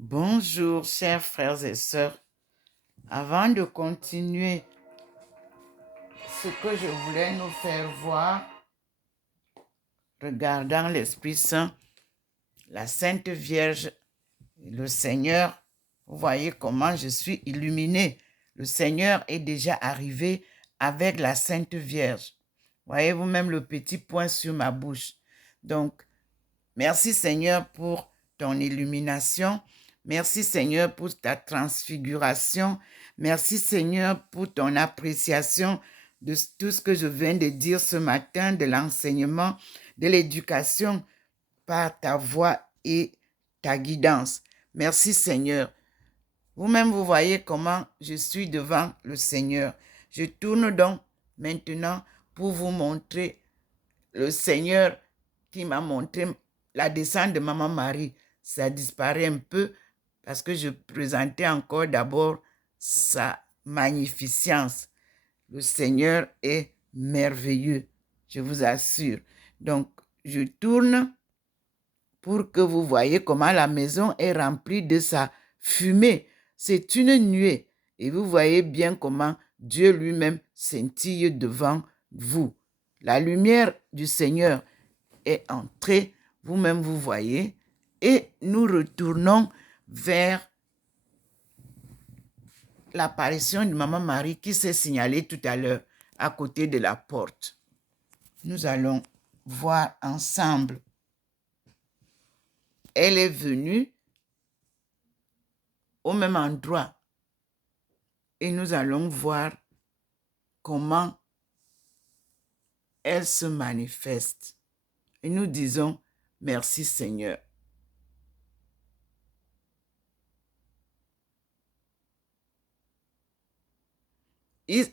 Bonjour, chers frères et sœurs. Avant de continuer ce que je voulais nous faire voir, regardant l'Esprit Saint, la Sainte Vierge, le Seigneur, vous voyez comment je suis illuminé. Le Seigneur est déjà arrivé avec la Sainte Vierge. Voyez-vous même le petit point sur ma bouche. Donc, merci Seigneur pour ton illumination. Merci Seigneur pour ta transfiguration. Merci Seigneur pour ton appréciation de tout ce que je viens de dire ce matin, de l'enseignement, de l'éducation par ta voix et ta guidance. Merci Seigneur. Vous-même, vous voyez comment je suis devant le Seigneur. Je tourne donc maintenant pour vous montrer le Seigneur qui m'a montré la descente de Maman Marie. Ça disparaît un peu parce que je présentais encore d'abord sa magnificence. Le Seigneur est merveilleux, je vous assure. Donc, je tourne pour que vous voyez comment la maison est remplie de sa fumée. C'est une nuée et vous voyez bien comment Dieu lui-même scintille devant vous. La lumière du Seigneur est entrée, vous-même vous voyez, et nous retournons vers l'apparition de Maman Marie qui s'est signalée tout à l'heure à côté de la porte. Nous allons voir ensemble. Elle est venue au même endroit et nous allons voir comment elle se manifeste. Et nous disons merci Seigneur.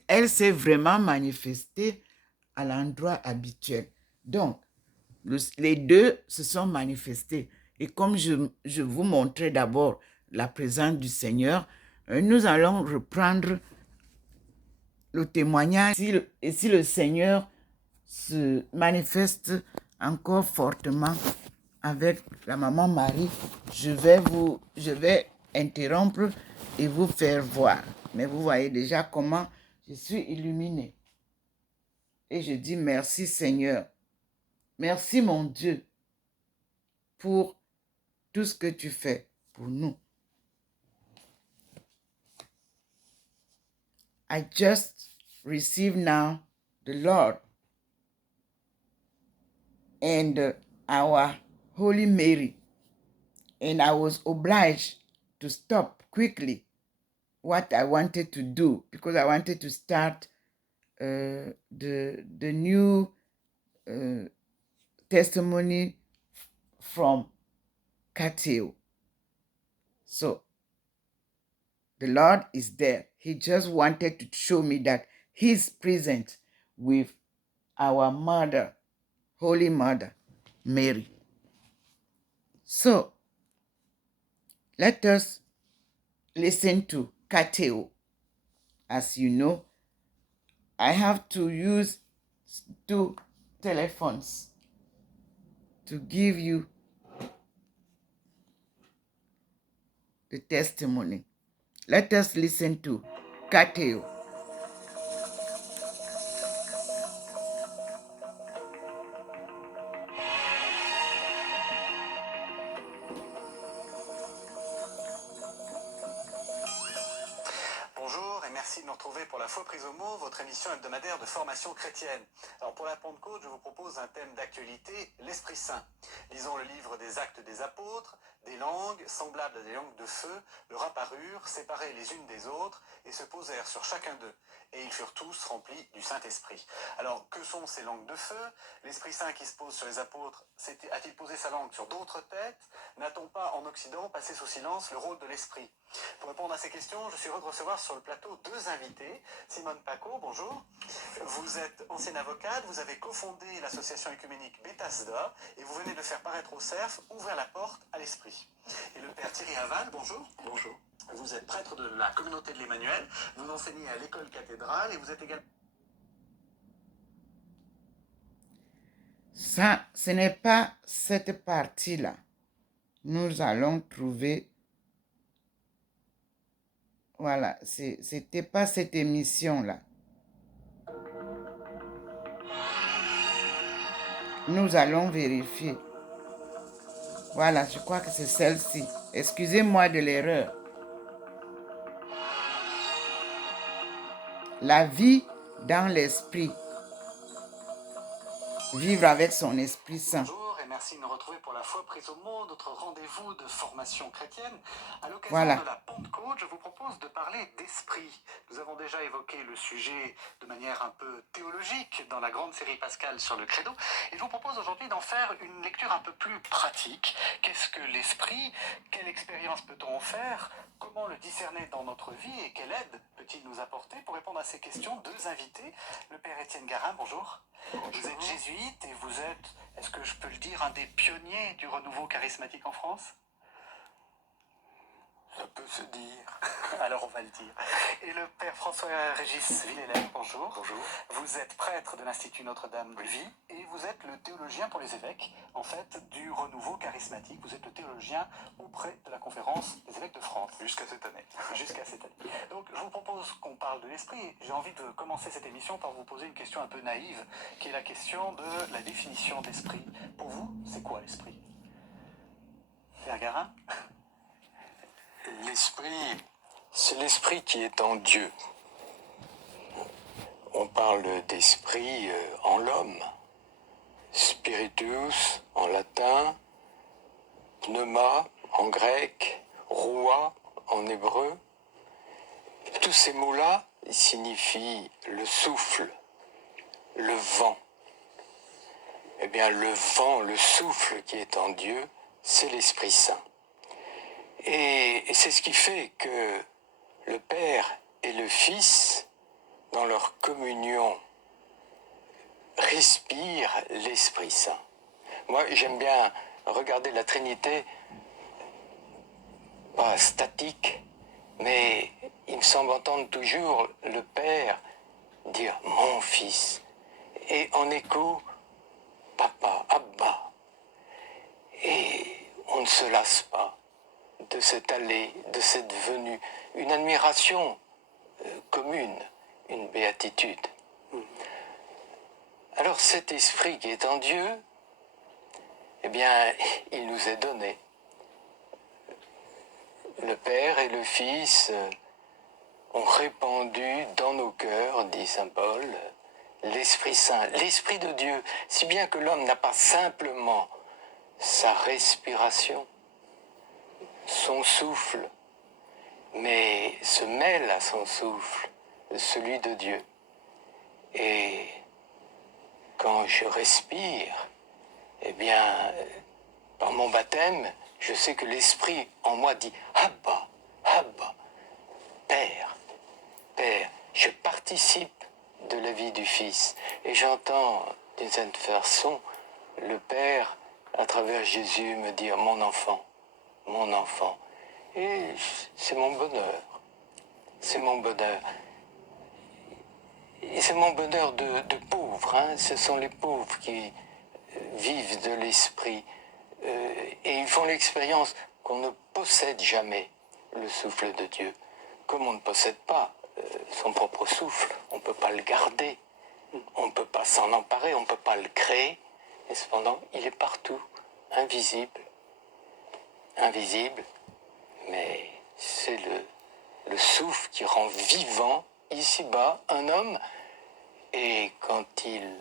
Elle s'est vraiment manifestée à l'endroit habituel. Donc, les deux se sont manifestés. Et comme je vous montrais d'abord la présence du Seigneur, nous allons reprendre le témoignage. Et si le Seigneur se manifeste encore fortement avec la maman Marie, je vais interrompre et vous faire voir. Mais vous voyez déjà comment je suis illuminée. Et je dis merci Seigneur. Merci mon Dieu pour tout ce que tu fais pour nous. I just received now the Lord and our Holy Mary. And I was obliged to stop quickly what I wanted to do because I wanted to start the new testimony from Kateo. So the Lord is there. He just wanted to show me that He's present with our mother, Holy Mother, Mary. So let us listen to Kateo. As you know, I have to use 2 telephones to give you the testimony. Let us listen to Kateo. Bonjour et merci de nous retrouver pour la Foi prise au mot, votre émission hebdomadaire de formation chrétienne. Alors pour la Pentecôte, je vous propose un thème d'actualité, l'Esprit Saint. Lisons le livre des Actes des Apôtres, des langues, semblables à des langues de feu, leur apparurent, séparées les unes des autres, et se posèrent sur chacun d'eux. Et ils furent tous remplis du Saint-Esprit. Alors, que sont ces langues de feu? L'Esprit Saint qui se pose sur les apôtres, a-t-il posé sa langue sur d'autres têtes? N'a-t-on pas, en Occident, passé sous silence le rôle de l'Esprit? Pour répondre à ces questions, je suis heureux de recevoir sur le plateau 2 invités. Simone Paco, bonjour. Vous êtes ancienne avocate, vous avez cofondé l'association œcuménique Bethesda et vous venez de faire paraître au CERF Ouvrir la porte à l'esprit. Et le père Thierry Haval, bonjour. Bonjour. Vous êtes prêtre de la communauté de l'Emmanuel, vous enseignez à l'école cathédrale et vous êtes également... Ça, ce n'est pas cette partie-là. Nous allons trouver Voilà, c'était pas cette émission-là. Nous allons vérifier. Voilà, je crois que c'est celle-ci. Excusez-moi de l'erreur. La vie dans l'esprit. Vivre avec son Esprit Saint. Bonjour et merci de nous retrouver pour la foi prise au mot, notre rendez-vous de formation chrétienne. À l'occasion Voilà. de la Pentecôte, je vous propose de parler d'esprit. Nous avons déjà évoqué le sujet de manière un peu théologique dans la grande série Pascal sur le credo. Et je vous propose aujourd'hui d'en faire une lecture un peu plus pratique. Qu'est-ce que l'esprit? Quelle expérience peut-on en faire? Comment le discerner dans notre vie et quelle aide peut-il nous apporter? Pour répondre à ces questions, deux invités. Le Père Étienne Garin, bonjour. Vous êtes jésuite et vous êtes, est-ce que je peux le dire, un des pionniers du renouveau charismatique en France? Ça peut se dire. Alors on va le dire. Et le Père François-Régis Villélève, bonjour. Bonjour. Vous êtes prêtre de l'Institut Notre-Dame de Vie et vous êtes le théologien pour les évêques, en fait, du renouveau charismatique. Vous êtes le théologien auprès de la conférence des évêques de France. Jusqu'à cette année. Jusqu'à cette année. Donc je vous propose qu'on parle de l'esprit. J'ai envie de commencer cette émission par vous poser une question un peu naïve, qui est la question de la définition d'esprit. Pour vous, c'est quoi l'esprit? Père Garin? L'esprit, c'est l'esprit qui est en Dieu. On parle d'esprit en l'homme. Spiritus en latin, pneuma en grec, roi en hébreu. Tous ces mots-là signifient le souffle, le vent. Eh bien, le vent, le souffle qui est en Dieu, c'est l'Esprit Saint. Et c'est ce qui fait que le Père et le Fils, dans leur communion, respirent l'Esprit Saint. Moi, j'aime bien regarder la Trinité, pas statique, mais il me semble entendre toujours le Père dire « mon Fils » et en écho « Papa, Abba ». Et on ne se lasse pas de cette allée, de cette venue, une admiration commune, une béatitude. Alors cet esprit qui est en Dieu, eh bien, il nous est donné. Le Père et le Fils ont répandu dans nos cœurs, dit saint Paul, l'Esprit Saint, l'Esprit de Dieu, si bien que l'homme n'a pas simplement sa respiration, son souffle, mais se mêle à son souffle, celui de Dieu. Et quand je respire, eh bien, par mon baptême, je sais que l'Esprit en moi dit « Abba, Abba, Père, Père ». Je participe de la vie du Fils. Et j'entends, d'une certaine façon, le Père, à travers Jésus, me dire « Mon enfant, mon enfant ». Et c'est mon bonheur. C'est mon bonheur. Et c'est mon bonheur de pauvre. Hein. Ce sont les pauvres qui vivent de l'esprit. Et ils font l'expérience qu'on ne possède jamais le souffle de Dieu. Comme on ne possède pas son propre souffle, on ne peut pas le garder. On ne peut pas s'en emparer, on ne peut pas le créer. Et cependant, il est partout, invisible. Invisible. Mais c'est le souffle qui rend vivant, ici-bas, un homme. Et quand il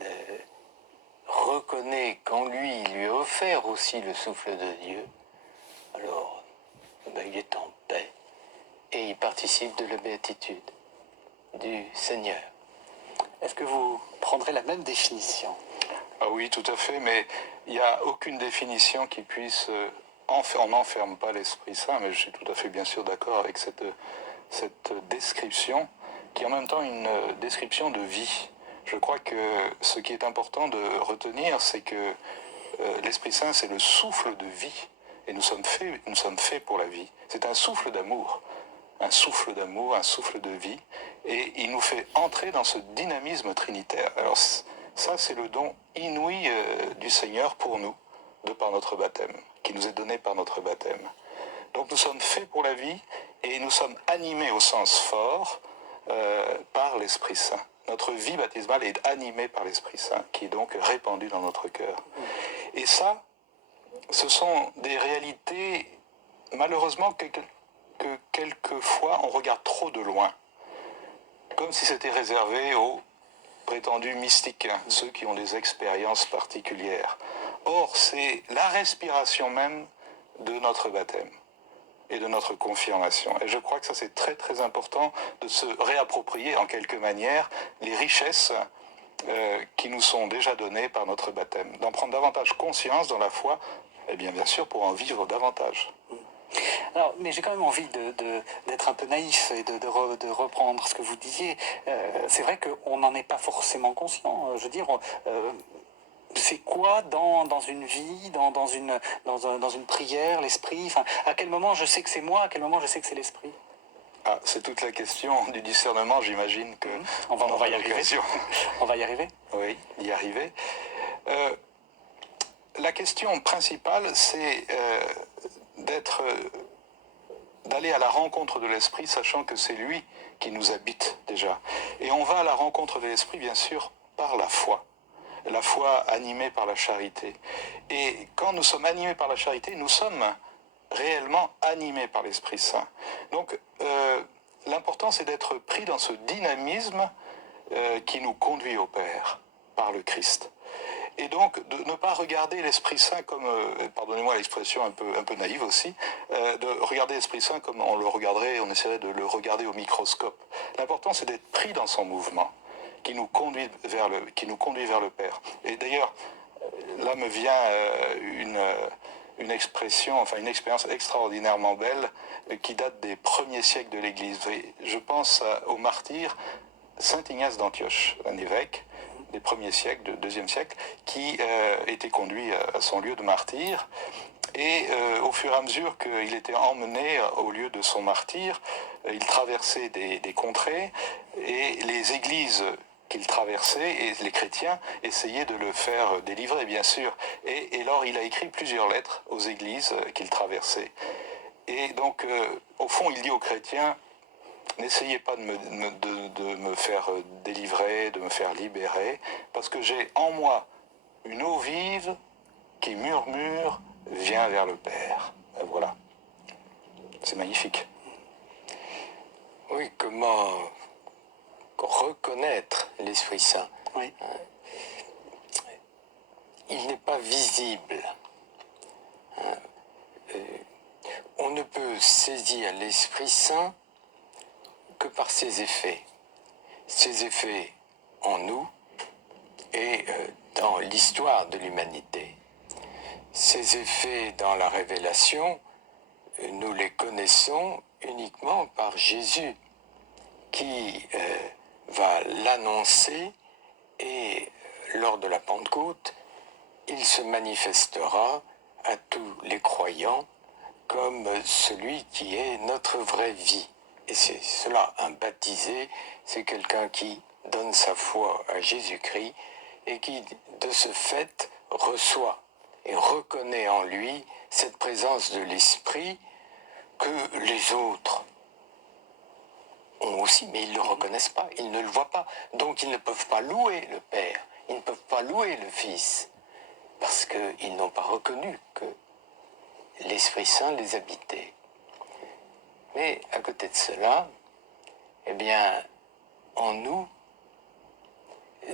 reconnaît qu'en lui, il lui a offert aussi le souffle de Dieu, alors il est en paix. Et il participe de la béatitude du Seigneur. Est-ce que vous prendrez la même définition? Ah oui, tout à fait, mais il n'y a aucune définition qui puisse... on n'enferme pas l'Esprit Saint, mais je suis tout à fait bien sûr d'accord avec cette description, qui est en même temps une description de vie. Je crois que ce qui est important de retenir, c'est que l'Esprit Saint, c'est le souffle de vie, et nous sommes faits pour la vie. C'est un souffle d'amour, un souffle de vie, et il nous fait entrer dans ce dynamisme trinitaire. Alors ça, c'est le don inouï du Seigneur pour nous, de par notre baptême, qui nous est donné par notre baptême. Donc nous sommes faits pour la vie, et nous sommes animés au sens fort par l'Esprit Saint. Notre vie baptismale est animée par l'Esprit Saint, qui est donc répandu dans notre cœur. Et ça, ce sont des réalités, malheureusement, que quelquefois on regarde trop de loin, comme si c'était réservé aux prétendus mystiques, ceux qui ont des expériences particulières. Or, c'est la respiration même de notre baptême et de notre confirmation. Et je crois que ça, c'est très très important de se réapproprier en quelque manière les richesses qui nous sont déjà données par notre baptême, d'en prendre davantage conscience dans la foi, et bien sûr pour en vivre davantage. Alors, mais j'ai quand même envie d'être un peu naïf et de reprendre ce que vous disiez. C'est vrai qu'on n'en est pas forcément conscient. Je veux dire, c'est quoi dans une vie, dans une prière, l'esprit? Enfin, à quel moment je sais que c'est moi, à quel moment je sais que c'est l'esprit? Ah, c'est toute la question du discernement, j'imagine que... On va y arriver. On va y arriver. Oui, y arriver. La question principale, c'est d'aller à la rencontre de l'esprit, sachant que c'est lui qui nous habite déjà. Et on va à la rencontre de l'esprit, bien sûr, par la foi animée par la charité. Et quand nous sommes animés par la charité, nous sommes réellement animés par l'Esprit Saint. Donc, l'important, c'est d'être pris dans ce dynamisme qui nous conduit au Père, par le Christ. Et donc, de ne pas regarder l'Esprit Saint comme, pardonnez-moi l'expression un peu naïve aussi, de regarder l'Esprit Saint comme on le regarderait, on essaierait de le regarder au microscope. L'important, c'est d'être pris dans son mouvement, qui nous conduit vers le Père. Et d'ailleurs, là me vient une expression, enfin une expérience extraordinairement belle qui date des premiers siècles de l'Église. Je pense au martyr Saint Ignace d'Antioche, un évêque des premiers siècles, du deuxième siècle, qui était conduit à son lieu de martyr. Et au fur et à mesure qu'il était emmené au lieu de son martyr, il traversait des contrées et les églises qu'il traversait et les chrétiens essayaient de le faire délivrer, bien sûr. Et alors il a écrit plusieurs lettres aux églises qu'il traversait. Et donc, au fond, il dit aux chrétiens, n'essayez pas de me faire délivrer, de me faire libérer, parce que j'ai en moi une eau vive qui murmure, vient vers le Père. Et voilà. C'est magnifique. Oui, comment reconnaître l'Esprit Saint? Oui. Il n'est pas visible. On ne peut saisir l'Esprit Saint que par ses effets. Ses effets en nous et dans l'histoire de l'humanité. Ses effets dans la révélation, nous les connaissons uniquement par Jésus, qui va l'annoncer et lors de la Pentecôte, il se manifestera à tous les croyants comme celui qui est notre vraie vie. Et c'est cela, un baptisé, c'est quelqu'un qui donne sa foi à Jésus-Christ et qui, de ce fait, reçoit et reconnaît en lui cette présence de l'Esprit que les autres ont aussi, mais ils ne le reconnaissent pas, ils ne le voient pas. Donc ils ne peuvent pas louer le Père, ils ne peuvent pas louer le Fils, parce qu'ils n'ont pas reconnu que l'Esprit Saint les habitait. Mais à côté de cela, eh bien, en nous,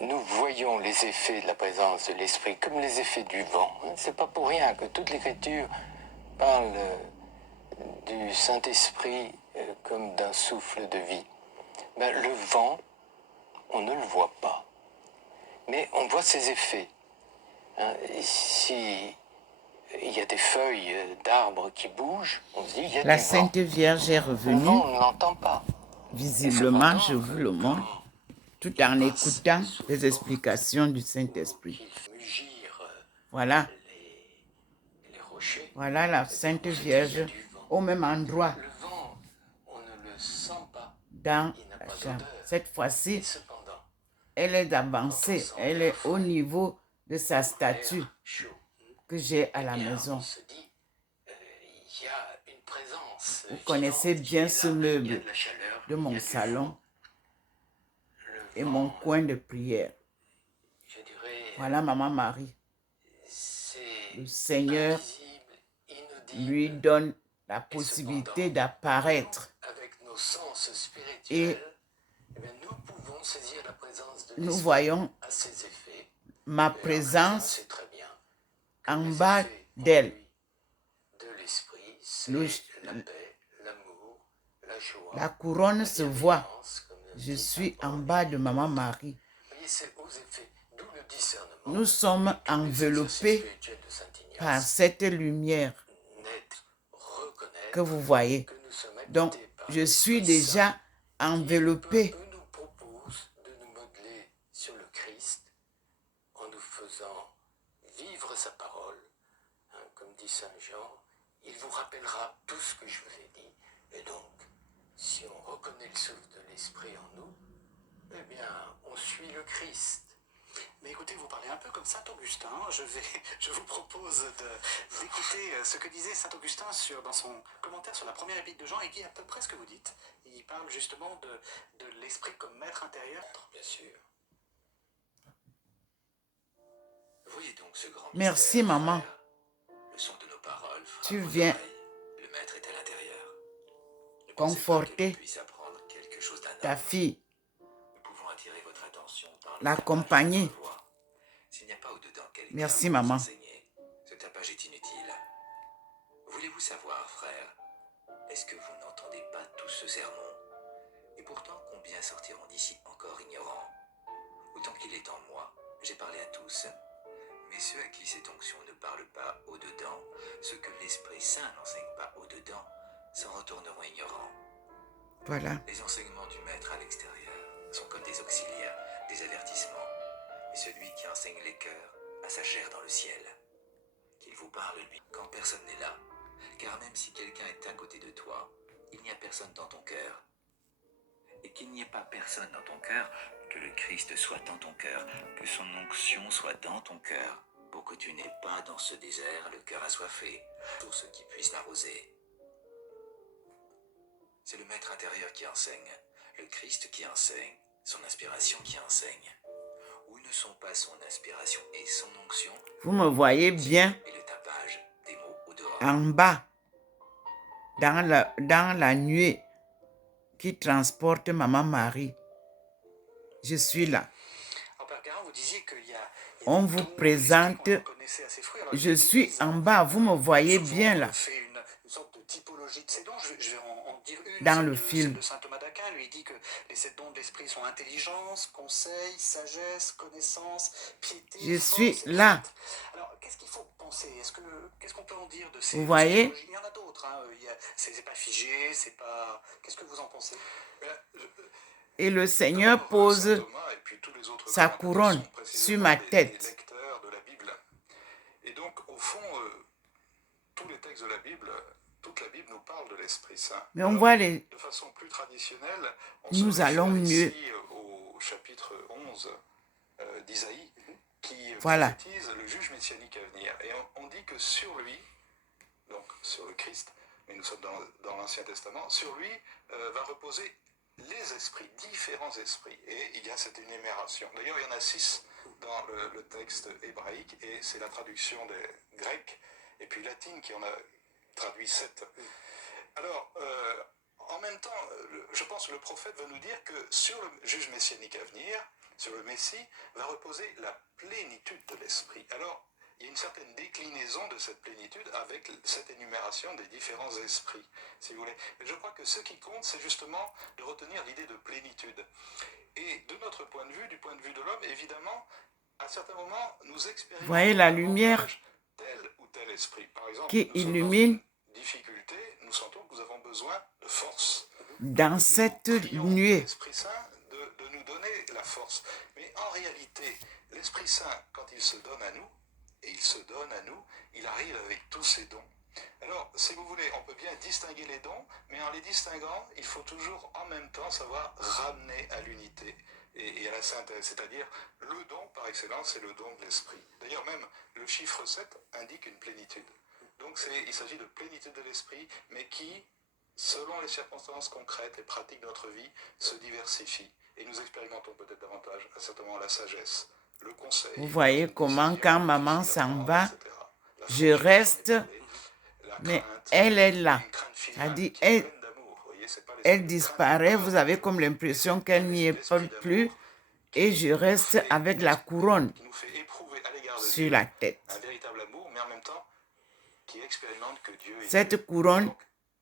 nous voyons les effets de la présence de l'Esprit comme les effets du vent. C'est pas pour rien que toute l'Écriture parle du Saint-Esprit comme d'un souffle de vie. Ben, le vent, on ne le voit pas, mais on voit ses effets. Si il y a des feuilles d'arbres qui bougent, on se dit il y a La du Sainte vent. Vierge est Le revenue. vent, on ne l'entend pas. Visiblement, je vous le montre, tout en écoutant les explications du Saint-Esprit. Voilà. Les rochers. Voilà la Sainte Vierge au même endroit Le vent, on ne le sent pas. dans Il n'a la pas chambre. d'odeur. Cette fois-ci, Et cependant, elle est avancée, elle est au niveau de sa statue chaud. que j'ai à la Eh bien, maison. on se dit, il y a une présence Vous connaissez bien ce meuble de mon salon et mon coin de prière. Voilà Maman Marie. Le Seigneur lui donne la possibilité d'apparaître. Et nous voyons ma présence en bas d'elle. La couronne se voit. Je suis en bas de Maman Marie. Nous sommes enveloppés par cette lumière que vous voyez. Donc, je suis déjà enveloppé. Nous propose de nous modeler sur le Christ en nous faisant vivre sa parole. Comme dit Saint Jean, il vous rappellera tout ce que je vous ai dit. Et donc, si on reconnaît le souffle de l'Esprit en nous, eh bien, on suit le Christ. Mais écoutez, vous parlez un peu comme Saint Augustin. Je vous propose d'écouter ce que disait Saint Augustin dans son commentaire sur la première épître de Jean, et qui est à peu près ce que vous dites. Il parle justement de l'esprit comme maître intérieur. Bien sûr. Voyez donc ce grand Merci, mystère, maman. frère. Le son de nos paroles frappe Tu vos viens oreilles. Le maître est à l'intérieur. Ne pensez pas conforter que l'on puisse apprendre quelque chose d'un ta homme. fille, Nous pouvons attirer votre attention par le l'accompagner. tapage de notre voix. S'il n'y a pas au-dedans quelqu'un Merci, pour maman. vous enseigner, ce tapage est inutile. Voulez-vous savoir, frère, est-ce que vous n'entendez pas tout ce sermon? Et pourtant, combien sortiront d'ici encore ignorants? Autant qu'il est en moi, j'ai parlé à tous. Mais ceux à qui cette onction ne parle pas au-dedans, ceux que l'Esprit Saint n'enseigne pas au-dedans, s'en retourneront ignorants. Voilà. Les enseignements du Maître à l'extérieur sont comme des auxiliaires, des avertissements. Mais celui qui enseigne les cœurs a sa chair dans le ciel. Qu'il vous parle, lui, quand personne n'est là. Car même si quelqu'un est à côté de toi, il n'y a personne dans ton cœur. Et qu'il n'y ait pas personne dans ton cœur, que le Christ soit dans ton cœur, que son onction soit dans ton cœur, pour que tu n'aies pas dans ce désert le cœur assoiffé, pour ce qui puisse l'arroser. C'est le Maître intérieur qui enseigne, le Christ qui enseigne, son inspiration qui enseigne. Où ne sont pas son inspiration et son onction, Vous me voyez bien et le tapage des mots au dehors. en bas, dans la nuée qui transporte Maman Marie. Je suis là. Alors, Père Guérin, vous disiez qu'il y a On des vous dons de présente. l'esprit qu'on reconnaissait à ses fruits. Alors, Je suis en bas. Vous me voyez bien là. fait une sorte de typologie de ces dons. Je vais en dire une. Dans celle le de- film. Celle de saint Thomas d'Aquin, lui, il dit que les 7 dons de l'esprit sont intelligence, conseil, sagesse, connaissance, piété. Je force suis et là. crainte. Alors, qu'est-ce qu'il faut penser? Qu'est-ce qu'on peut en dire de ces Vous voyez? typologies? Il y en a d'autres. C'est pas figé, c'est pas. Qu'est-ce que vous en pensez? Et le Seigneur pose Saint Thomas et puis tous les autres sa commentateurs couronne sont précisément sur ma des tête. lecteurs de la Bible. Et donc, au fond, tous les textes de la Bible, toute la Bible nous parle de l'Esprit Saint. Mais on Alors, voit les... de façon plus traditionnelle, on Nous se réfère allons mieux. ici au chapitre 11 d'Isaïe, qui Voilà. prophétise le juge messianique à venir. Et on dit que sur lui, donc sur le Christ, mais nous sommes dans l'Ancien Testament, sur lui va reposer les esprits, différents esprits. Et il y a cette énumération. D'ailleurs, il y en a 6 dans le texte hébraïque, et c'est la traduction des grecs et puis latine qui en a traduit 7. Alors, en même temps, je pense que le prophète va nous dire que sur le juge messianique à venir, sur le Messie, va reposer la plénitude de l'esprit. Alors, il y a une certaine déclinaison de cette plénitude avec cette énumération des différents esprits, si vous voulez. Mais je crois que ce qui compte, c'est justement de retenir l'idée de plénitude. Et de notre point de vue, du point de vue de l'homme, évidemment, à certains moments, nous expérimentons Voyez la lumière davantage tel ou tel esprit. Par exemple, qui nous sommes illumine dans une difficulté, nous sentons que nous avons besoin de force. dans cette Nous prions nuée. l'Esprit Saint de nous donner la force. Mais en réalité, l'Esprit Saint, quand il se donne à nous, et il se donne à nous, il arrive avec tous ses dons. Alors, si vous voulez, on peut bien distinguer les dons, mais en les distinguant, il faut toujours en même temps savoir ramener à l'unité et à la synthèse, c'est-à-dire le don par excellence, c'est le don de l'esprit. D'ailleurs, même le chiffre 7 indique une plénitude. Donc, il s'agit de plénitude de l'esprit, mais qui selon les circonstances concrètes et pratiques de notre vie, se diversifient. Et nous expérimentons peut-être davantage, à certains moments, la sagesse, le conseil. Vous voyez comment quand maman s'en va, je reste, mais elle est là. C'est-à-dire, elle disparaît, vous avez comme l'impression qu'elle n'y est plus, et je reste avec la couronne sur la tête. Un véritable amour, mais en même temps, qui expérimente que Dieu est Cette Dieu. couronne Donc,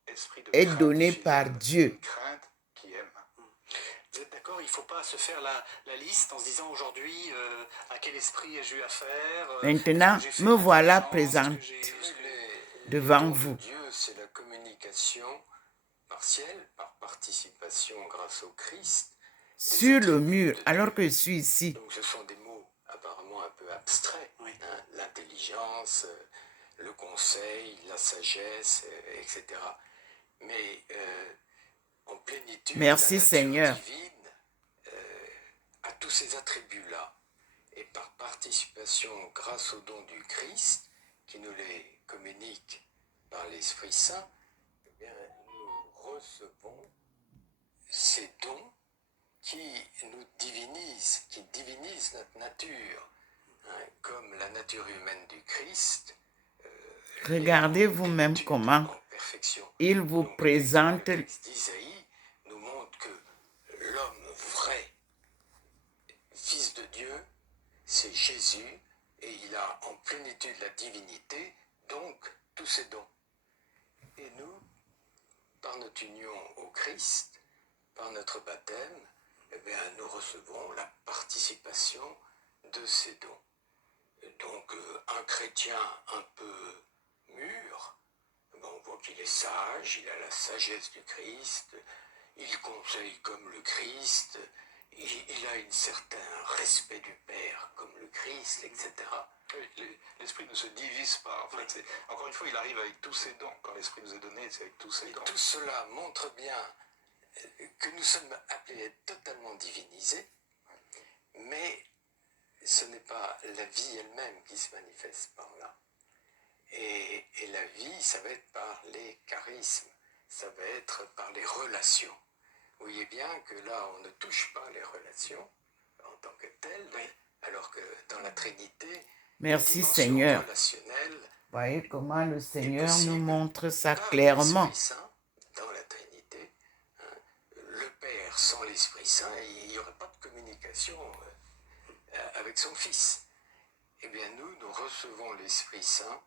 esprit de est crainte donnée chez par elle, Dieu. une crainte qui aime. Vous êtes d'accord, il ne faut pas se faire la liste en se disant aujourd'hui à quel esprit ai-je eu affaire. Maintenant, me voilà présente Les devant dons de vous. Dieu, c'est la communication partielle par participation grâce au Christ. Sur le mur, alors que je suis ici. Donc ce sont des mots apparemment un peu abstraits. Oui. Hein, l'intelligence, le conseil, la sagesse, etc. Mais en plénitude, Merci, la nature Seigneur. divine a tous ces attributs-là. Et par participation grâce aux dons du Christ, qui nous les communique par l'Esprit Saint, eh bien, nous recevons ces dons qui nous divinisent, qui divinisent notre nature, hein, comme la nature humaine du Christ. Regardez vous-même est comment en perfection. il vous Donc, présente le texte d'Isaïe nous montre que l'homme vrai, fils de Dieu, c'est Jésus, et il a en plénitude la divinité, donc tous ses dons. Et nous, par notre union au Christ, par notre baptême, eh bien, nous recevons la participation de ces dons. Et donc, un chrétien un peu mûr, on voit qu'il est sage, il a la sagesse du Christ, il conseille comme le Christ, il a un certain respect du Père comme le Christ, etc. Oui, l'esprit ne se divise pas. En fait, encore une fois, il arrive avec tous ses dons. Quand l'esprit nous est donné, c'est avec tous ses Et dons. tout cela montre bien que nous sommes appelés à être totalement divinisés, mais ce n'est pas la vie elle-même qui se manifeste par là. Et la vie, ça va être par les charismes, ça va être par les relations. Vous voyez bien que là, on ne touche pas les relations en tant que telles, alors que dans la Trinité, Merci, la dimension Seigneur. relationnelle Voyez comment le Seigneur nous possible montre ça par clairement. l'Esprit Saint, dans la Trinité. Hein, le Père sans l'Esprit Saint, il n'y aurait pas de communication avec son Fils. Eh bien, nous recevons l'Esprit Saint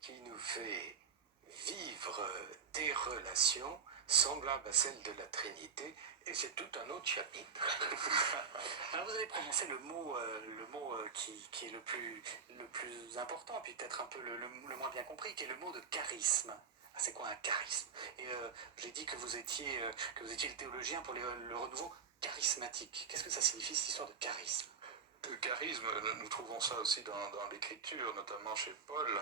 qui nous fait vivre des relations semblables à celles de la Trinité, et c'est tout un autre chapitre. Alors vous avez prononcé le mot qui est le plus important, puis peut-être un peu le moins bien compris, qui est le mot de charisme. Ah, c'est quoi un charisme? Et j'ai dit que vous étiez le théologien pour le renouveau charismatique. Qu'est-ce que ça signifie, cette histoire de charisme? Le charisme, nous trouvons ça aussi dans l'Écriture, notamment chez Paul.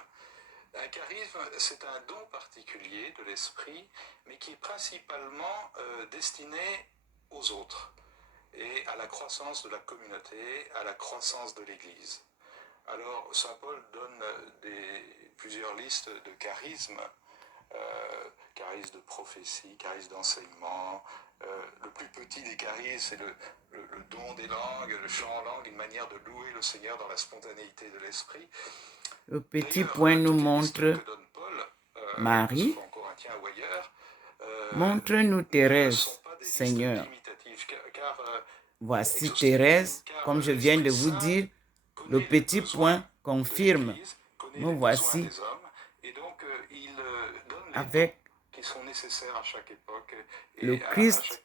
Un charisme, c'est un don particulier de l'esprit, mais qui est principalement destiné aux autres et à la croissance de la communauté, à la croissance de l'Église. Alors, saint Paul donne plusieurs listes de charismes, charisme de prophétie, charisme d'enseignement. Le plus petit des charismes, c'est le don des langues, le chant en langue, une manière de louer le Seigneur dans la spontanéité de l'esprit. Le petit point nous montre Marie. Montre-nous Thérèse, Seigneur. Voici Thérèse, comme je viens de vous dire, le petit point confirme. Nous voici avec le Christ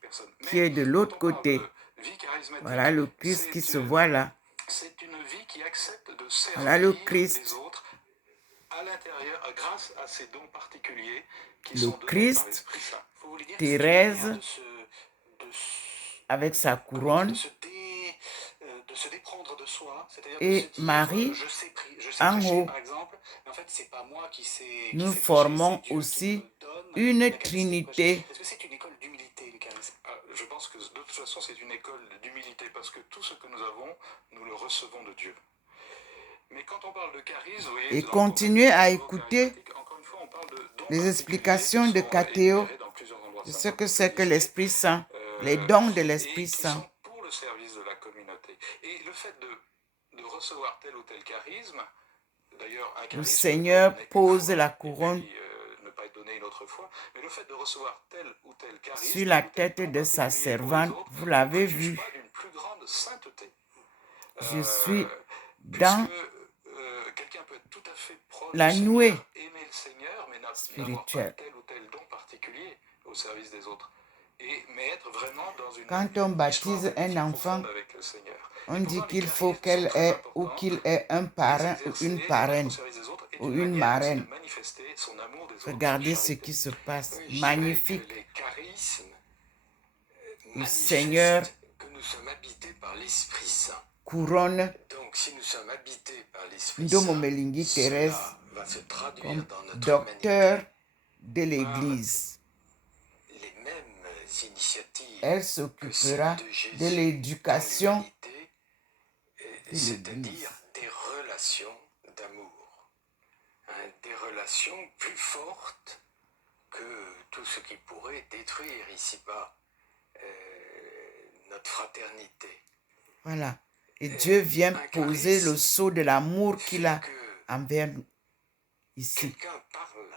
qui est de l'autre côté. Voilà le Christ qui se voit là. C'est une vie qui accepte de servir voilà le Christ. les autres à l'intérieur grâce à ces dons particuliers qui le sont donnés Christ, par l'Esprit Saint. Thérèse, avec sa couronne, de se déprendre de soi, c'est-à-dire et de se dire, Marie, je sais en prêcher, haut. par exemple, mais en fait, c'est pas moi qui sais Nous prêcher, formons c'est Dieu aussi qui me donne une la capacité de trinité. prêcher. Est-ce que c'est une école d'humilité, le charisme? Je pense que de toute façon, c'est une école d'humilité parce que tout ce que nous avons, nous le recevons de Dieu. Mais quand on parle de charisme, vous voyez, Et continuez à écouter les explications de Catéo de ce que c'est que l'Esprit Saint, les dons de l'Esprit Saint. Pour le service de la communauté. Et le fait de recevoir tel ou tel charisme, d'ailleurs, un Le charisme Seigneur peut pose donner la une fois, couronne et puis, ne pas être donné une autre fois, mais le fait de recevoir tel ou tel charisme, sur la tel ou tel tête don de sa particulier pour les servante. autres, Vous l'avez ne préjuge vu. pas d'une plus grande sainteté. Je suis Puisque dans quelqu'un peut être tout à fait proche la du Seigneur, nuée aimer le Seigneur, mais n'avoir pas spirituelle. tel ou tel don particulier au service des autres. Mais être vraiment dans une Quand on histoire baptise un d'amitié enfant, profonde avec le Seigneur. on Et dit pourtant, les qu'il faut charismes qu'elle sont très ait ou importants. qu'il ait un Les parrain ou exercer une et être parraine au service des autres est ou une une manière aussi de marraine. manifester son amour des autres. Regardez par ce charité. qui se passe. Oui, je dirais que Magnifique. les charismes Le manifestent Seigneur que nous sommes habités par l'Esprit Saint. couronne Donc, si nous sommes habités par l'Esprit Ndomo Saint, Melingi Thérèse cela va se traduire comme dans notre docteur humanité de l'Église. les mêmes initiatives Elle que s'occupera celles de de Jésus dans l'éducation l'humanité, de c'est-à-dire l'Église. des relations d'amour, hein, des relations plus fortes que tout ce qui pourrait détruire ici-bas notre fraternité. Voilà. Et Dieu vient Un poser charisme le sceau de l'amour qu'il fait a que envers nous ici. quelqu'un parle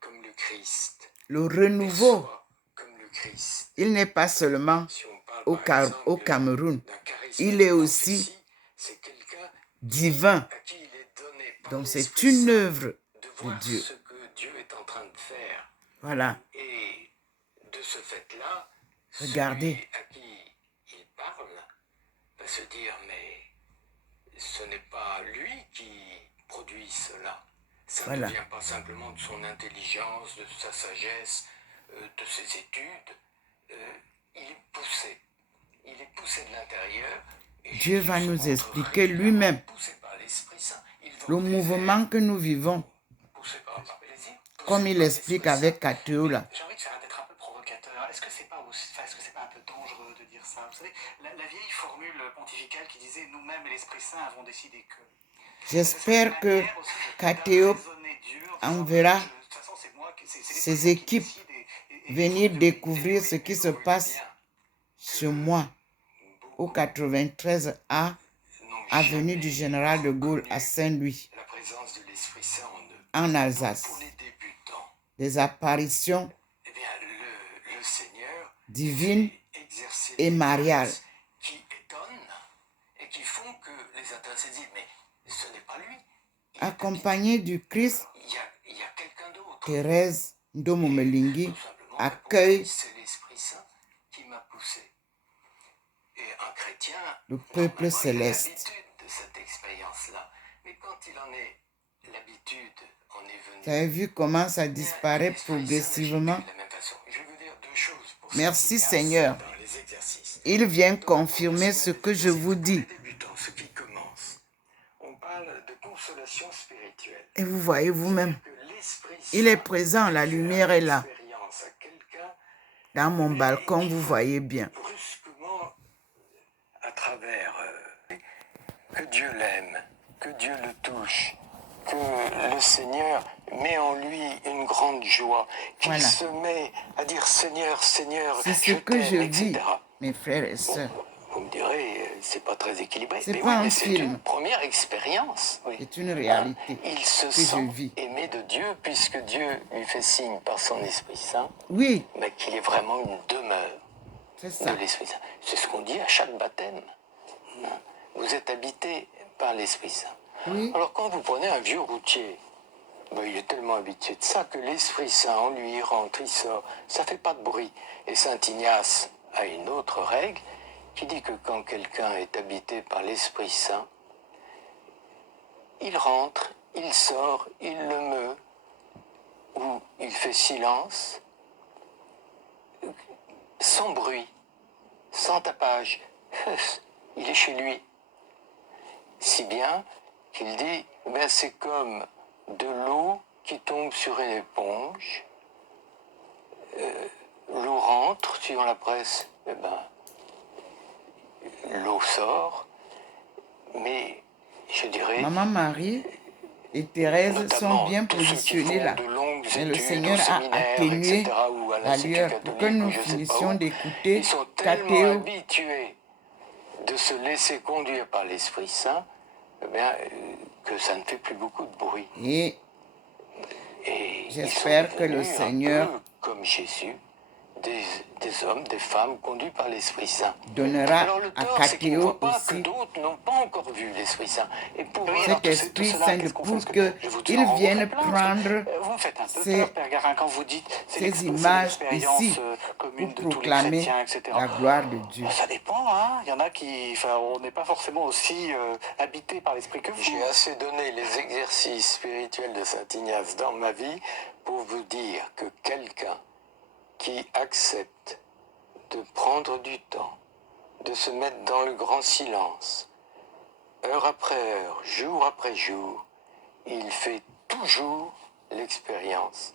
comme le Christ, Le renouveau, perçoit comme le Christ. il n'est pas seulement Si on parle au par exemple au Cameroun, d'un charisme il de est aussi prophétie, c'est quelqu'un divin. à qui il est donné par Donc c'est l'Esprit une Saint œuvre de de voir Dieu. ce que Dieu est en train de faire. Voilà. Et de ce fait-là, Regardez. celui à qui il parle va se dire, mais ce n'est pas lui qui produit cela. Ça Voilà. ne vient pas simplement de son intelligence, de sa sagesse, de ses études. Il est poussé. Il est poussé de l'intérieur. Et Dieu Jésus va se nous montre expliquer régulièrement lui-même poussé par l'Esprit Saint. Il va le au désert, mouvement que nous vivons, poussé par plaisir, poussé comme il par explique l'Esprit avec Saint. Catéola. J'ai envie de faire d'être un peu provocateur. Est-ce que c'est pas un peu dangereux de dire ça? Vous savez, la vieille formule pontificale qui disait nous-mêmes et l'Esprit Saint avons décidé que. J'espère que Catéo enverra ses équipes venir découvrir ce qui se passe chez moi au 93A, avenue du Général de Gaulle à Saint-Louis, La présence de l'Esprit Saint en eux. en Pour Alsace. les débutants, Des apparitions eh bien, le Seigneur divines fait exercer et des mariales. grâces qui étonnent et qui font que les intéressés disent, mais ce n'est pas lui. accompagné du Christ, Il y a quelqu'un d'autre. Thérèse Ndomo Melingi Tout simplement, accueille c'est l'Esprit Saint qui m'a poussé. Et un chrétien, le peuple normalement, il a céleste. l'habitude de cette expérience-là. Mais quand il en est l'habitude, on est venu. Vous avez vu comment ça Bien, disparaît l'Esprit Saint n'agit progressivement? plus de la même façon. Je vais vous dire deux choses pour Merci, ceux qui Seigneur. dans les exercices. Il vient Donc, on confirmer se ce met que je vous pour dis. les débutants, ceux qui commencent. On parle de consolation spirituelle. Et vous voyez vous-même, Que l'Esprit il est Saint présent, la fait lumière est là. expérience à quelqu'un Dans mon balcon, vous voyez bien. brusquement à travers que Dieu l'aime, que Dieu le touche, que le Seigneur met en lui une grande joie, qu'il Voilà. se met à dire Seigneur, Seigneur, C'est ce je que je t'aime, vis, etc. mes frères et sœurs. Vous me direz, c'est pas très équilibré. C'est Mais pas oui, un mais c'est film. une première expérience. Oui. C'est une réalité Il se que sent je vis. aimé de Dieu, puisque Dieu lui fait signe par son Esprit Saint Oui, mais qu'il est vraiment une demeure c'est de ça. l'Esprit Saint. C'est ce qu'on dit à chaque baptême. Vous êtes habité par l'Esprit Saint. Oui, Alors quand vous prenez un vieux routier, ben, il est tellement habitué de ça que l'Esprit Saint, en lui, il rentre, il sort, ça fait pas de bruit. Et Saint Ignace a une autre règle qui dit que quand quelqu'un est habité par l'Esprit Saint, il rentre, il sort, il le meut, ou il fait silence, sans bruit, sans tapage. Il est chez lui. Si bien qu'il dit, ben c'est comme de l'eau qui tombe sur une éponge. L'eau rentre, si on la presse, eh ben, l'eau sort. Mais je dirais, Maman Marie et Thérèse sont notamment bien tous ceux qui positionnés font là. de longues Mais le études Seigneur au a séminaire, atténué etc., ou à l'Institut D'ailleurs, pour que catholique, nous ou je sais pas finissions où, d'écouter ils sont tellement Catéo, habitués de se laisser conduire par l'Esprit Saint, eh bien, que ça ne fait plus beaucoup de bruit. et Et ils sont j'espère que le devenus un Seigneur peu comme Jésus, des hommes, des femmes conduits par l'Esprit Saint. donnera Alors le à tort, c'est qu'ils ne Catéo voient pas que aussi d'autres n'ont pas encore vu l'Esprit Saint. Et pour eux, alors, cet tout Esprit cela, Saint qu'est-ce qu'on fait? pour Parce que je vous qu'ils en viennent rencontrer plein, parce que, prendre vous me faites un peu ces, peur, Père Garin, quand vous dites c'est ces images l'expérience ici commune pour de tous les proclamer chrétiens, etc. la gloire de Dieu. Ça dépend, hein. Il y en a qui, enfin, on n'est pas forcément aussi habité par l'esprit que vous. j'ai assez donné les exercices spirituels de Saint Ignace dans ma vie pour vous dire que quelqu'un qui accepte de prendre du temps, de se mettre dans le grand silence, heure après heure, jour après jour, il fait toujours l'expérience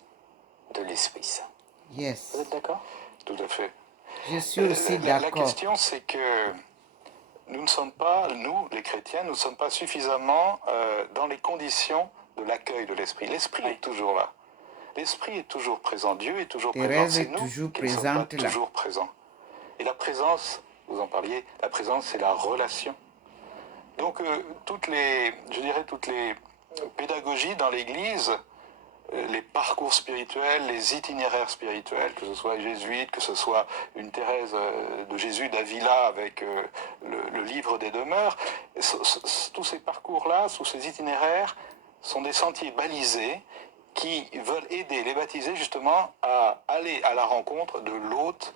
de l'Esprit Saint. Yes, Vous êtes d'accord? Tout à fait. je suis aussi La d'accord. question, c'est que nous ne sommes pas, nous, les chrétiens, nous ne sommes pas suffisamment dans les conditions de l'accueil de l'Esprit. L'Esprit est toujours là. L'Esprit est toujours présent. Dieu est toujours présent. Thérèse C'est est nous toujours qui ne sommes pas présente là. toujours présents. Et la présence, vous en parliez, la présence, c'est la relation. Donc, toutes les pédagogies dans l'Église, les parcours spirituels, les itinéraires spirituels, que ce soit les jésuites, que ce soit une Thérèse de Jésus d'Avila avec le livre des demeures, tous ces parcours-là, tous ces itinéraires sont des sentiers balisés qui veulent aider les baptisés justement à aller à la rencontre de l'hôte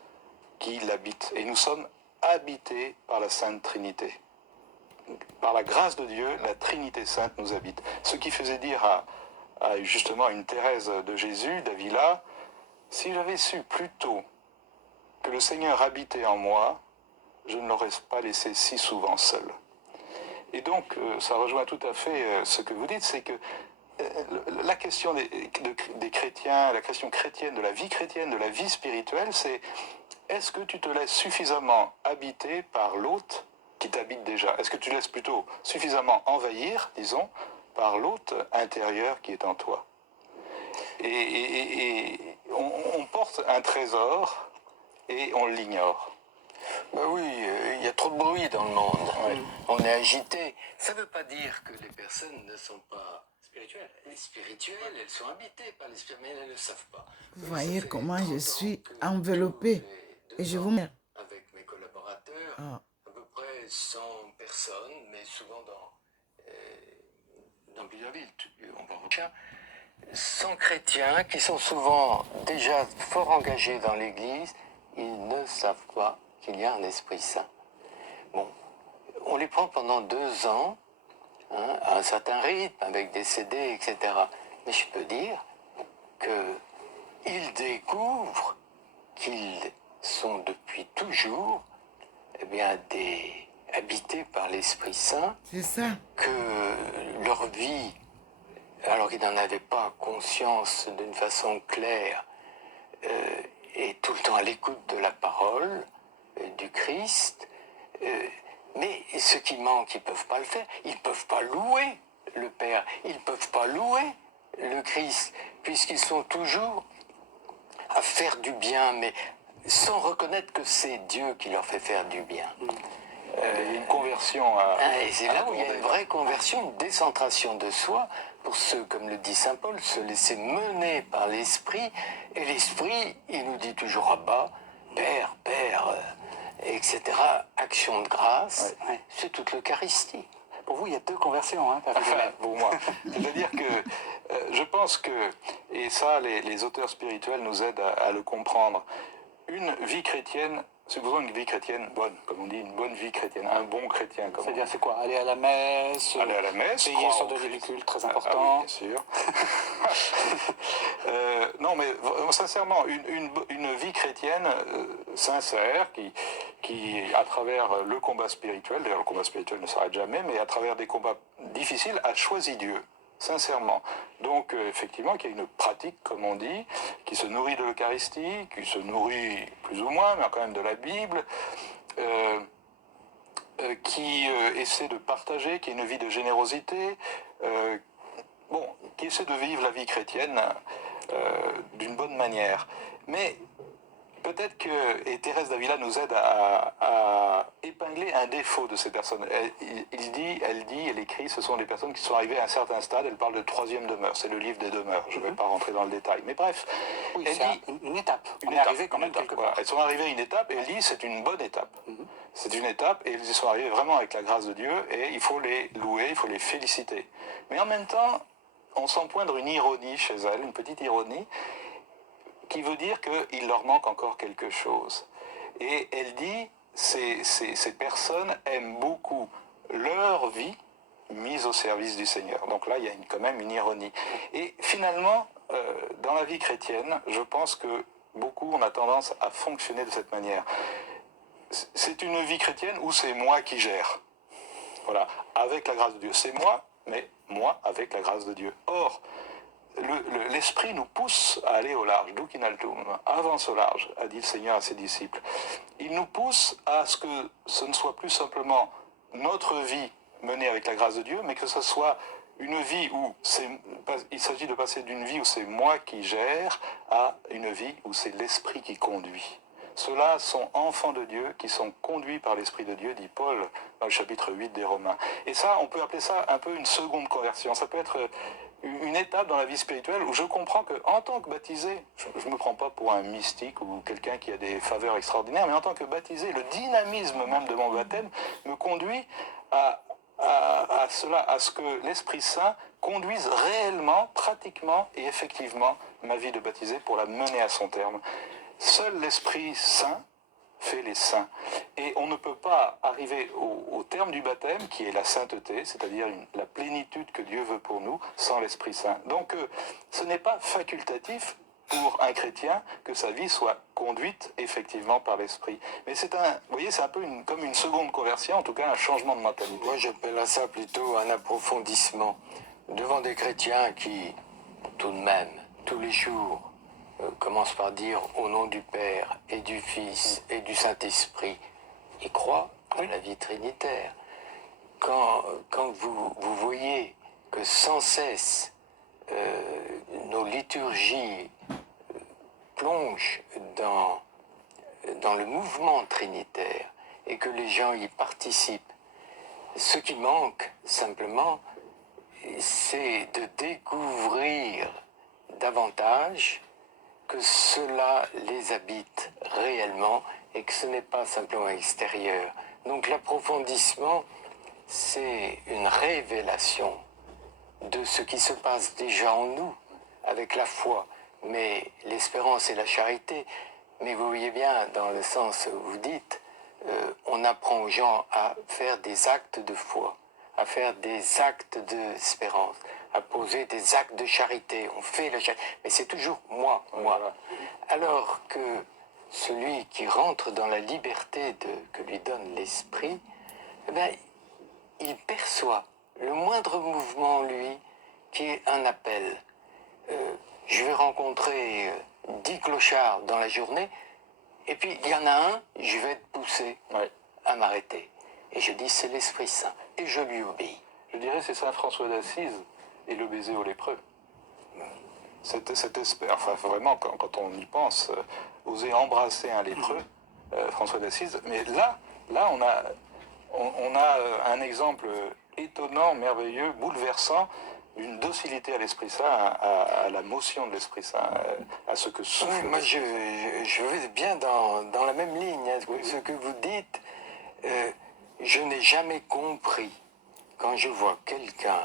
qui l'habite. Et nous sommes habités par la Sainte Trinité. Par la grâce de Dieu, la Trinité Sainte nous habite. Ce qui faisait dire à justement une Thérèse de Jésus, d'Avila, si j'avais su plus tôt que le Seigneur habitait en moi, je ne l'aurais pas laissé si souvent seul. Et donc, ça rejoint tout à fait ce que vous dites, c'est que la question des chrétiens, la question chrétienne, de la vie spirituelle, c'est est-ce que tu te laisses suffisamment habiter par l'hôte qui t'habite déjà? Est-ce que tu laisses plutôt suffisamment envahir, disons, par l'hôte intérieur qui est en toi? Et on porte un trésor et on l'ignore. Ben oui, il y a trop de bruit dans le monde. Ouais. On est agité. Ça ne veut pas dire que les personnes ne sont pas spirituelles. Les spirituelles, elles sont habitées par l'esprit, mais elles ne le savent pas. Vous voyez Ça fait comment 30 je ans suis que enveloppée. tous les Et je deux vous ans, mets. avec mes collaborateurs, Ah, à peu près 100 personnes, mais souvent dans plusieurs villes, on va reprendre. 100 chrétiens qui sont souvent déjà fort engagés dans l'Église, ils ne savent pas qu'il y a un Esprit Saint. Bon, on les prend pendant 2 ans, hein, à un certain rythme, avec des CD, etc. Mais je peux dire qu'ils découvrent qu'ils sont depuis toujours habités par l'Esprit Saint, c'est ça. que leur vie, alors qu'ils n'en avaient pas conscience d'une façon claire, est tout le temps à l'écoute de la parole du Christ. Mais ce qui manque, ils ne peuvent pas le faire. Ils ne peuvent pas louer le Père. Ils ne peuvent pas louer le Christ, puisqu'ils sont toujours à faire du bien, mais sans reconnaître que c'est Dieu qui leur fait faire du bien. Il y a une conversion à... Et c'est là où il y a une vraie conversion, une décentration de soi, pour ceux, comme le dit saint Paul, se laisser mener par l'Esprit. Et l'Esprit, il nous dit toujours à bas, Père, Père, etc. Action de grâce, Ouais. c'est toute l'Eucharistie. Pour vous, il y a 2 conversions, hein, Père Enfin, Garin. pour moi. C'est-à-dire que je pense que, et ça, les auteurs spirituels nous aident à le comprendre, une vie chrétienne, c'est besoin d'une vie chrétienne bonne, comme on dit, une bonne vie chrétienne, un bon chrétien. Comme on C'est-à-dire, dit. c'est quoi? Aller à la messe, Aller à la messe, payer croire son au donner du Christ. culte, très Ah important. oui, bien sûr. Non, mais sincèrement, une vie chrétienne sincère qui, à travers le combat spirituel, d'ailleurs le combat spirituel ne s'arrête jamais, mais à travers des combats difficiles, a choisi Dieu. Sincèrement. Donc, effectivement, qu'il y a une pratique, comme on dit, qui se nourrit de l'Eucharistie, qui se nourrit plus ou moins, mais quand même de la Bible, qui essaie de partager, qui a une vie de générosité, qui essaie de vivre la vie chrétienne d'une bonne manière. Mais peut-être que, et Thérèse d'Avila nous aide à épingler un défaut de ces personnes. Elle écrit, ce sont des personnes qui sont arrivées à un certain stade, elle parle de troisième demeure, c'est le livre des demeures, je ne vais pas rentrer dans le détail. Mais bref, Oui, elle c'est dit... une étape. On est étape, arrivé quand une même étape, quelque voilà. part. Elles sont arrivées à une étape, et elle dit c'est une bonne étape. C'est une étape, et elles y sont arrivées vraiment avec la grâce de Dieu, et il faut les louer, il faut les féliciter. Mais en même temps, on sent poindre une ironie chez elles, une petite ironie, qui veut dire qu'il leur manque encore quelque chose. Et elle dit, ces personnes aiment beaucoup leur vie mise au service du Seigneur. Donc là, il y a quand même une ironie. Et finalement, dans la vie chrétienne, je pense que beaucoup on a tendance à fonctionner de cette manière. C'est une vie chrétienne où c'est moi qui gère. Voilà, avec la grâce de Dieu. C'est moi, mais moi avec la grâce de Dieu. Or, l'Esprit nous pousse à aller au large, duc in altum, avance au large, a dit le Seigneur à ses disciples. Il nous pousse à ce que ce ne soit plus simplement notre vie menée avec la grâce de Dieu, mais que ce soit une vie où il s'agit de passer d'une vie où c'est moi qui gère à une vie où c'est l'Esprit qui conduit. Ceux-là sont enfants de Dieu qui sont conduits par l'Esprit de Dieu, dit Paul dans le chapitre 8 des Romains. Et ça, on peut appeler ça un peu une seconde conversion. Ça peut être une étape dans la vie spirituelle où je comprends qu'en tant que baptisé, je ne me prends pas pour un mystique ou quelqu'un qui a des faveurs extraordinaires, mais en tant que baptisé, le dynamisme même de mon baptême me conduit à cela, à ce que l'Esprit Saint conduise réellement, pratiquement et effectivement ma vie de baptisé pour la mener à son terme. Seul l'Esprit Saint fait les saints. Et on ne peut pas arriver au terme du baptême, qui est la sainteté, c'est-à-dire la plénitude que Dieu veut pour nous, sans l'Esprit Saint. Donc ce n'est pas facultatif pour un chrétien que sa vie soit conduite effectivement par l'Esprit. Mais vous voyez, c'est un peu comme une seconde conversion, en tout cas un changement de mentalité. Moi, j'appelle ça plutôt un approfondissement devant des chrétiens qui, tout de même, tous les jours, commencent par dire au nom du Père et du Fils et du Saint-Esprit. Ils croient à la vie trinitaire. Quand vous voyez que sans cesse nos liturgies plongent dans le mouvement trinitaire et que les gens y participent, ce qui manque simplement, c'est de découvrir davantage que cela les habite réellement et que ce n'est pas simplement extérieur. Donc l'approfondissement, c'est une révélation de ce qui se passe déjà en nous avec la foi, mais l'espérance et la charité. Mais vous voyez bien, dans le sens où vous dites, on apprend aux gens à faire des actes de foi, à faire des actes d'espérance, à poser des actes de charité. On fait la charité, mais c'est toujours moi. Alors que celui qui rentre dans la liberté que lui donne l'Esprit, eh bien, il perçoit le moindre mouvement en lui qui est un appel. Je vais rencontrer 10 clochards dans la journée, et puis il y en a un, je vais être poussé à m'arrêter. Et je dis, c'est l'Esprit Saint, et je lui obéis. Je dirais c'est Saint François d'Assise et le baiser aux lépreux. Enfin, vraiment, quand on y pense, oser embrasser un lépreux, François d'Assise, mais là on a un exemple étonnant, merveilleux, bouleversant, d'une docilité à l'Esprit Saint, à la motion de l'Esprit Saint, à ce que souffle. Oui, moi je vais bien dans la même ligne. Hein, ce que vous dites, je n'ai jamais compris, quand je vois quelqu'un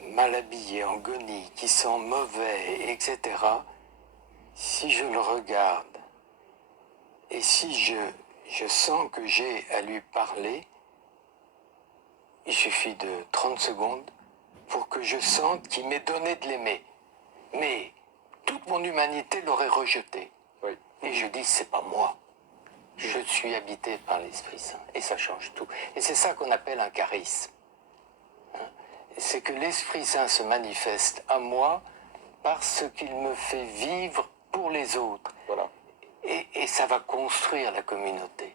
mal habillé, en guenilles, qui sent mauvais, etc., si je le regarde et si je sens que j'ai à lui parler, il suffit de 30 secondes pour que je sente qu'il m'est donné de l'aimer. Mais toute mon humanité l'aurait rejeté. Oui. Et je dis, c'est pas moi. Je suis habité par l'Esprit Saint. Et ça change tout. Et c'est ça qu'on appelle un charisme. C'est que l'Esprit Saint se manifeste à moi parce qu'il me fait vivre pour les autres. Voilà. Et ça va construire la communauté.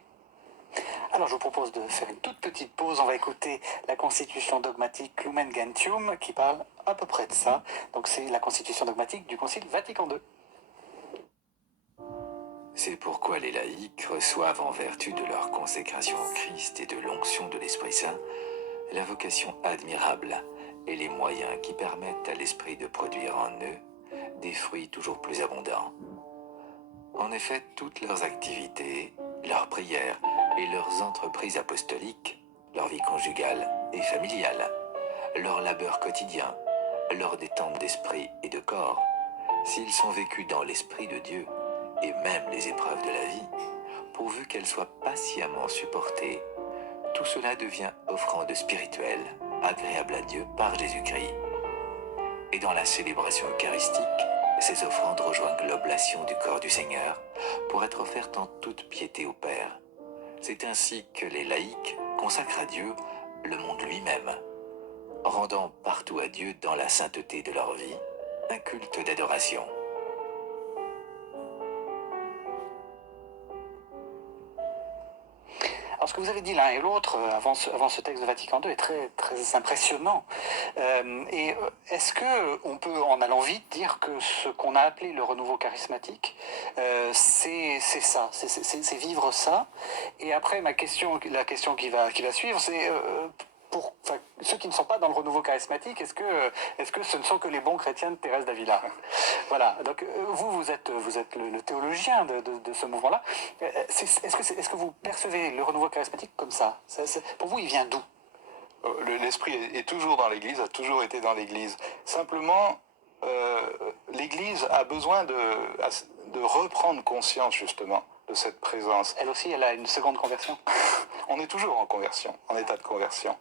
Alors je vous propose de faire une toute petite pause. On va écouter la constitution dogmatique Lumen Gentium qui parle à peu près de ça. Donc c'est la constitution dogmatique du Concile Vatican II. C'est pourquoi les laïcs reçoivent en vertu de leur consécration au Christ et de l'onction de l'Esprit Saint la vocation admirable et les moyens qui permettent à l'Esprit de produire en eux des fruits toujours plus abondants. En effet, toutes leurs activités, leurs prières et leurs entreprises apostoliques, leur vie conjugale et familiale, leur labeur quotidien, leur détente d'esprit et de corps, s'ils sont vécus dans l'Esprit de Dieu, et même les épreuves de la vie, pourvu qu'elles soient patiemment supportées, tout cela devient offrande spirituelle, agréable à Dieu par Jésus-Christ. Et dans la célébration eucharistique, ces offrandes rejoignent l'oblation du corps du Seigneur pour être offertes en toute piété au Père. C'est ainsi que les laïcs consacrent à Dieu le monde lui-même, rendant partout à Dieu dans la sainteté de leur vie un culte d'adoration. Alors, ce que vous avez dit l'un et l'autre avant ce texte de Vatican II est très, très impressionnant. Est-ce qu'on peut, en allant vite, dire que ce qu'on a appelé le renouveau charismatique, c'est ça, c'est vivre ça? Et après, la question qui va suivre, c'est pour ceux qui ne sont pas dans le renouveau charismatique, est-ce que ce ne sont que les bons chrétiens de Thérèse d'Avila? Voilà. Donc vous êtes le théologien de ce mouvement-là. Est-ce que vous percevez le renouveau charismatique comme ça? Pour vous, il vient d'où? L'esprit est toujours dans l'Église, a toujours été dans l'Église. Simplement, l'Église a besoin de reprendre conscience justement de cette présence. Elle aussi, elle a une seconde conversion. On est toujours en conversion, en état de conversion.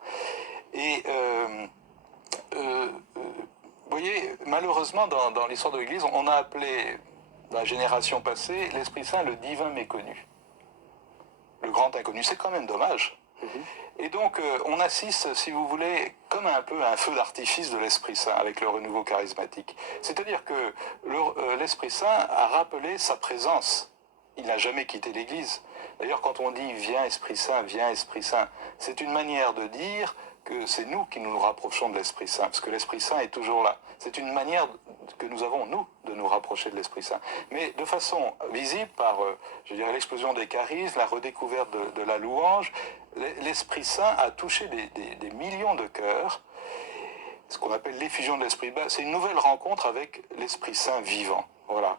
Et vous voyez, malheureusement, dans l'histoire de l'Église, on a appelé, dans la génération passée, l'Esprit Saint le divin méconnu. Le grand inconnu, c'est quand même dommage. Et donc, on assiste, si vous voulez, comme un peu à un feu d'artifice de l'Esprit Saint avec le renouveau charismatique. C'est-à-dire que l'Esprit Saint a rappelé sa présence. Il n'a jamais quitté l'Église. D'ailleurs, quand on dit « viens Esprit Saint », c'est une manière de dire que c'est nous qui nous rapprochons de l'Esprit Saint, parce que l'Esprit Saint est toujours là. C'est une manière que nous avons, nous, de nous rapprocher de l'Esprit Saint. Mais de façon visible par, je dirais, l'explosion des charismes, la redécouverte de la louange, l'Esprit Saint a touché des millions de cœurs, ce qu'on appelle l'effusion de l'Esprit Saint. C'est une nouvelle rencontre avec l'Esprit Saint vivant. Voilà.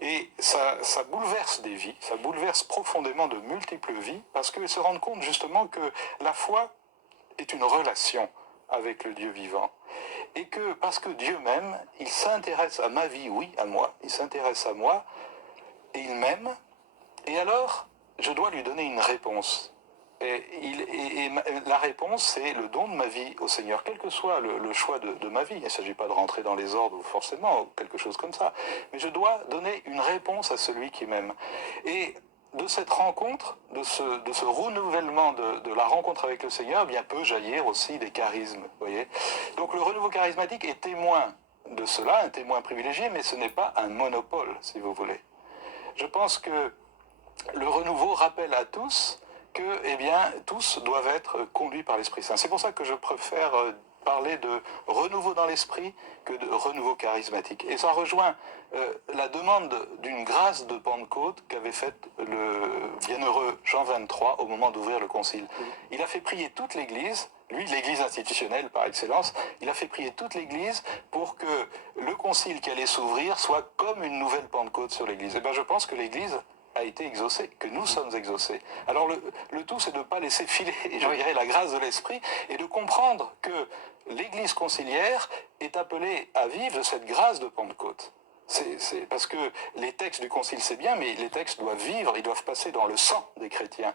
Et ça bouleverse des vies, ça bouleverse profondément de multiples vies, parce qu'ils se rendent compte justement que la foi est une relation avec le Dieu vivant. Et que, parce que Dieu m'aime, il s'intéresse à ma vie, oui, à moi, il s'intéresse à moi, et il m'aime, et alors, je dois lui donner une réponse. Et la réponse, c'est le don de ma vie au Seigneur, quel que soit le choix de ma vie. Il ne s'agit pas de rentrer dans les ordres forcément, ou quelque chose comme ça. Mais je dois donner une réponse à celui qui m'aime. Et de cette rencontre, de ce renouvellement de la rencontre avec le Seigneur, bien peut jaillir aussi des charismes. Voyez. Donc le renouveau charismatique est témoin de cela, un témoin privilégié, mais ce n'est pas un monopole, si vous voulez. Je pense que le renouveau rappelle à tous que, eh bien, tous doivent être conduits par l'Esprit Saint. C'est pour ça que je préfère parler de renouveau dans l'esprit que de renouveau charismatique. Et ça rejoint la demande d'une grâce de Pentecôte qu'avait faite le bienheureux Jean XXIII au moment d'ouvrir le concile. Il a fait prier toute l'Église, lui, l'Église institutionnelle par excellence, il a fait prier toute l'Église pour que le concile qui allait s'ouvrir soit comme une nouvelle Pentecôte sur l'Église. Et bien, je pense que l'Église a été exaucée, que nous sommes exaucés. Alors le tout, c'est de ne pas laisser filer, je dirais, la grâce de l'Esprit et de comprendre que l'Église conciliaire est appelée à vivre cette grâce de Pentecôte. C'est parce que les textes du concile, c'est bien, mais les textes doivent vivre, ils doivent passer dans le sang des chrétiens.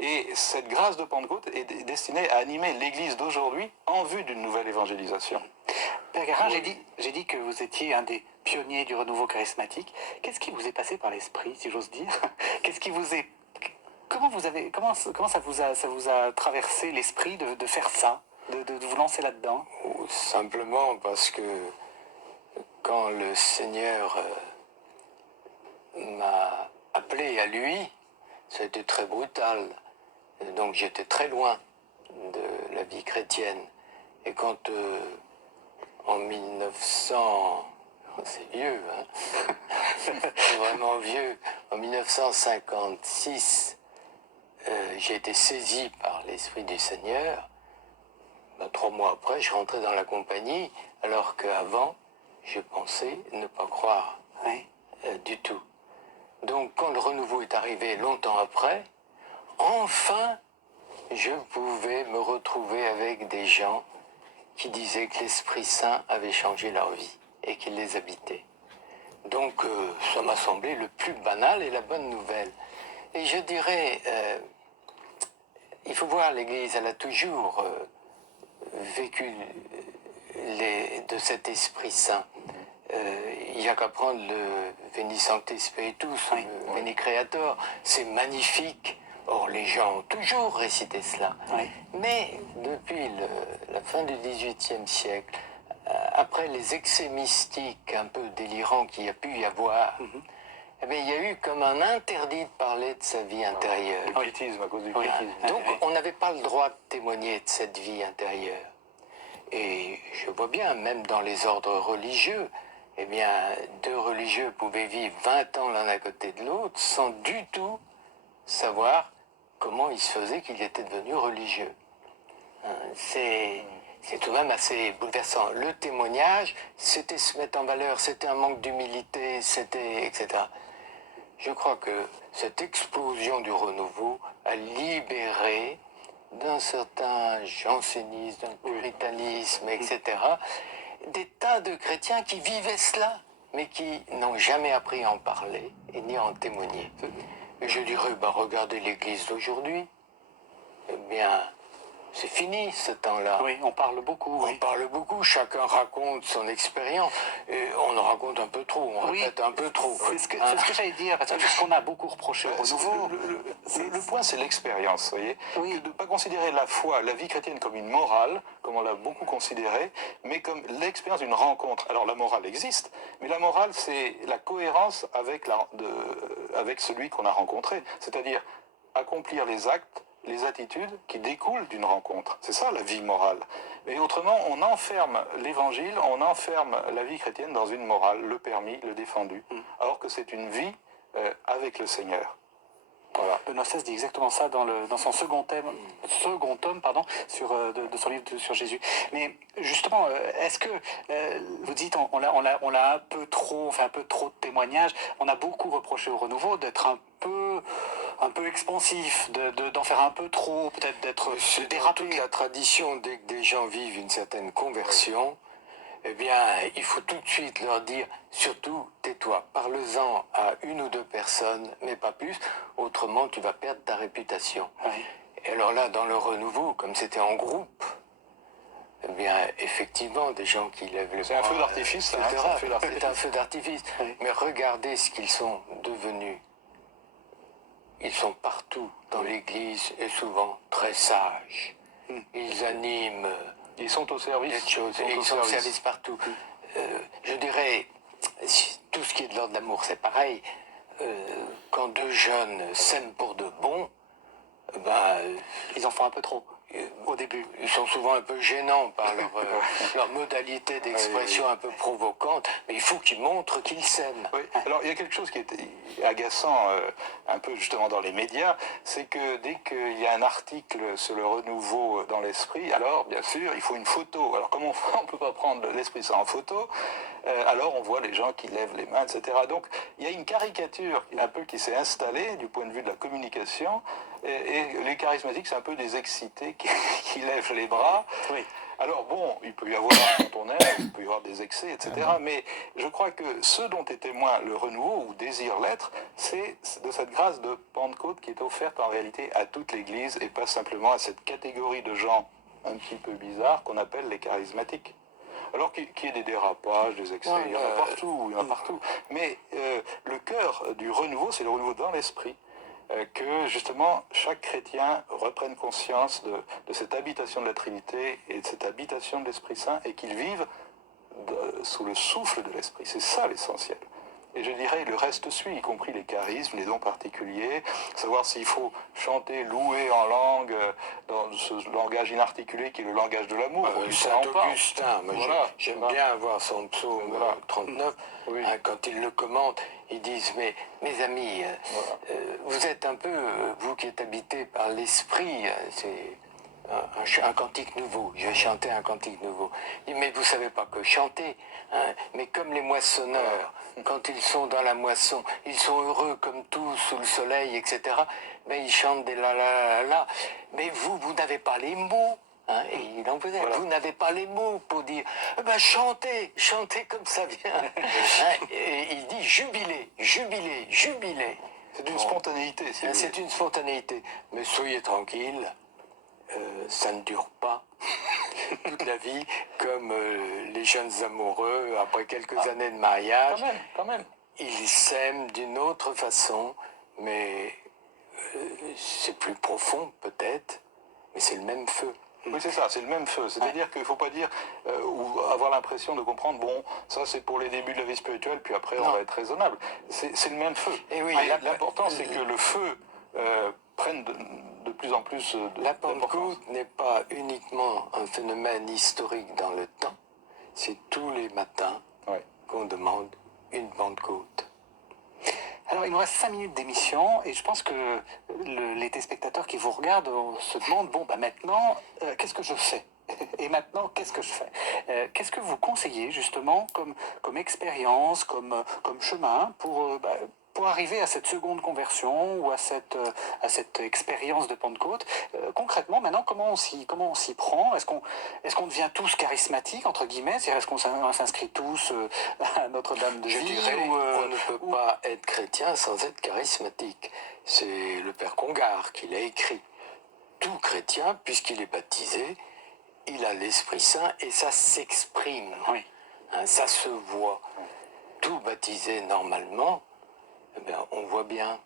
Et cette grâce de Pentecôte est destinée à animer l'Église d'aujourd'hui en vue d'une nouvelle évangélisation. Père Guérin, j'ai dit que vous étiez un des pionniers du renouveau charismatique. Qu'est-ce qui vous est passé par l'esprit, si j'ose dire? Qu'est-ce qui vous est... Comment ça vous a traversé l'esprit de faire ça, de vous lancer là-dedans? Simplement parce que quand le Seigneur m'a appelé à lui, c'était très brutal. Donc j'étais très loin de la vie chrétienne. Et quand en 1900, C'est vieux, hein. C'est vraiment vieux. En 1956, j'ai été saisi par l'Esprit du Seigneur. 3 mois après, je rentrais dans la compagnie, alors qu'avant, je pensais ne pas croire du tout. Donc, quand le renouveau est arrivé longtemps après, enfin, je pouvais me retrouver avec des gens qui disaient que l'Esprit Saint avait changé leur vie et qu'il les habitait. Donc, ça m'a semblé le plus banal et la bonne nouvelle. Et je dirais, il faut voir l'Église, elle a toujours vécu de cet Esprit Saint. Il n'y a qu'à prendre le Veni Sancte Spiritus, le Veni Creator, c'est magnifique. Or, les gens ont toujours récité cela. Oui. Mais depuis la fin du XVIIIe siècle, après les excès mystiques un peu délirants qu'il y a pu y avoir, eh bien, il y a eu comme un interdit de parler de sa vie intérieure. Le pietisme, à cause du Voilà. pietisme. Donc, on n'avait pas le droit de témoigner de cette vie intérieure. Et je vois bien, même dans les ordres religieux, eh bien, 2 religieux pouvaient vivre 20 ans l'un à côté de l'autre sans du tout savoir comment il se faisait qu'il était devenu religieux. C'est tout de même assez bouleversant. Le témoignage, c'était se mettre en valeur, c'était un manque d'humilité, c'était etc. Je crois que cette explosion du renouveau a libéré d'un certain jansénisme, d'un puritanisme, etc., des tas de chrétiens qui vivaient cela, mais qui n'ont jamais appris à en parler et ni à en témoigner. Et je dirais, regardez l'Église d'aujourd'hui. Eh bien, c'est fini ce temps-là. Oui, on parle beaucoup. On parle beaucoup, chacun raconte son expérience, et on en raconte un peu trop, on répète un peu trop. C'est ce que j'allais dire, parce que ce qu'on a beaucoup reproché au renouveau. Le point, c'est l'expérience, vous voyez. Oui. De ne pas considérer la foi, la vie chrétienne comme une morale, comme on l'a beaucoup considéré, mais comme l'expérience d'une rencontre. Alors la morale existe, mais la morale, c'est la cohérence avec celui qu'on a rencontré. C'est-à-dire accomplir les actes, les attitudes qui découlent d'une rencontre. C'est ça la vie morale. Et autrement, on enferme l'évangile, on enferme la vie chrétienne dans une morale, le permis, le défendu, alors que c'est une vie avec le Seigneur. Voilà. Benoît XVI dit exactement ça dans son second tome, de son livre sur Jésus. Mais justement, est-ce que vous dites on l'a un peu trop, fait un peu trop de témoignages. On a beaucoup reproché au renouveau d'être un peu expansif, d'en faire un peu trop, peut-être d'être dérapé. Toute la tradition, dès que des gens vivent une certaine conversion, eh bien, il faut tout de suite leur dire, surtout, tais-toi, parle-en à 1 ou 2 personnes, mais pas plus, autrement tu vas perdre ta réputation. Oui. Et alors là, dans le renouveau, comme c'était en groupe, eh bien, effectivement, des gens qui lèvent le C'est un bras, feu d'artifice, ça, hein, etc. c'est un feu d'artifice. C'est un feu d'artifice. Oui. Mais regardez ce qu'ils sont devenus. Ils sont partout dans l'Église et souvent très sages. Ils animent Ils sont au service. des choses et ils sont au service partout. Je dirais, tout ce qui est de l'ordre de l'amour, c'est pareil. Quand 2 jeunes s'aiment pour de bon, Ils en font un peu trop au début. ils sont souvent un peu gênants par leur modalité d'expression un peu provocante, mais il faut qu'ils montrent qu'ils s'aiment. Oui. Alors il y a quelque chose qui est agaçant un peu justement dans les médias, c'est que dès qu'il y a un article sur le renouveau dans l'esprit, alors bien sûr il faut une photo. Alors comment on ne peut pas prendre l'Esprit Saint en photo, alors on voit les gens qui lèvent les mains, etc. Donc il y a une caricature un peu qui s'est installée du point de vue de la communication, et les charismatiques c'est un peu des excités qui lèvent les bras. Oui. Alors bon, il peut y avoir quand on aime, il peut y avoir des excès, etc. Mais je crois que ce dont est témoin le renouveau, ou désire l'être, c'est de cette grâce de Pentecôte qui est offerte en réalité à toute l'Église et pas simplement à cette catégorie de gens un petit peu bizarres qu'on appelle les charismatiques. Alors qu'il y ait des dérapages, des excès, il y en a partout, il y en a partout. Mais le cœur du renouveau, c'est le renouveau dans l'esprit. Que justement chaque chrétien reprenne conscience de cette habitation de la Trinité et de cette habitation de l'Esprit Saint et qu'il vive sous le souffle de l'Esprit. C'est ça l'essentiel. Et je dirais, le reste suit, y compris les charismes, les dons particuliers, savoir s'il faut chanter, louer en langue, dans ce langage inarticulé qui est le langage de l'amour. Saint Augustin, moi Voilà, j'aime voilà. bien voir son psaume Voilà. 39, Oui. quand il le commente, ils disent, mais mes amis, vous êtes un peu, vous qui êtes habités par l'esprit, c'est un cantique nouveau, je vais chanter un cantique nouveau. Il dit, mais vous savez pas que chanter, hein, mais comme les moissonneurs, quand ils sont dans la moisson, ils sont heureux comme tous sous le soleil, etc. Mais ils chantent des la la la la. Mais vous n'avez pas les mots. Hein, et il en faisait. Voilà. Vous n'avez pas les mots pour dire chantez, chantez comme ça vient. Hein, et il dit jubilez, jubilez, jubilez. C'est une spontanéité. C'est une spontanéité. Mais soyez tranquille, ça ne dure pas toute la vie, comme les jeunes amoureux, après quelques années de mariage, quand même. Ils s'aiment d'une autre façon, mais c'est plus profond peut-être, mais c'est le même feu. Oui, c'est ça, c'est le même feu. C'est-à-dire qu'il ne faut pas dire ou avoir l'impression de comprendre, bon, ça c'est pour les débuts de la vie spirituelle, puis après on va être raisonnable. C'est le même feu. Et oui, l'important c'est que le feu prenne de plus en plus la Pentecôte n'est pas uniquement un phénomène historique dans le temps, c'est tous les matins qu'on demande une Pentecôte. Alors, il nous reste 5 minutes d'émission et je pense que les téléspectateurs qui vous regardent se demandent, bon, maintenant, qu'est-ce que je fais ? Et maintenant, qu'est-ce que je fais ? Qu'est-ce que vous conseillez justement comme expérience, comme chemin pour arriver à cette seconde conversion ou à cette expérience de Pentecôte? Concrètement, maintenant, comment on s'y prend? Est-ce qu'on devient tous charismatiques, entre guillemets? C'est-à-dire, est-ce qu'on s'inscrit tous à Notre-Dame de Je Vie dirais, on ne peut pas être chrétien sans être charismatique. C'est le Père Congar qui l'a écrit. Tout chrétien, puisqu'il est baptisé, il a l'Esprit Saint et ça s'exprime. Oui. Hein, ça se voit. Tout baptisé normalement, eh bien, on voit bien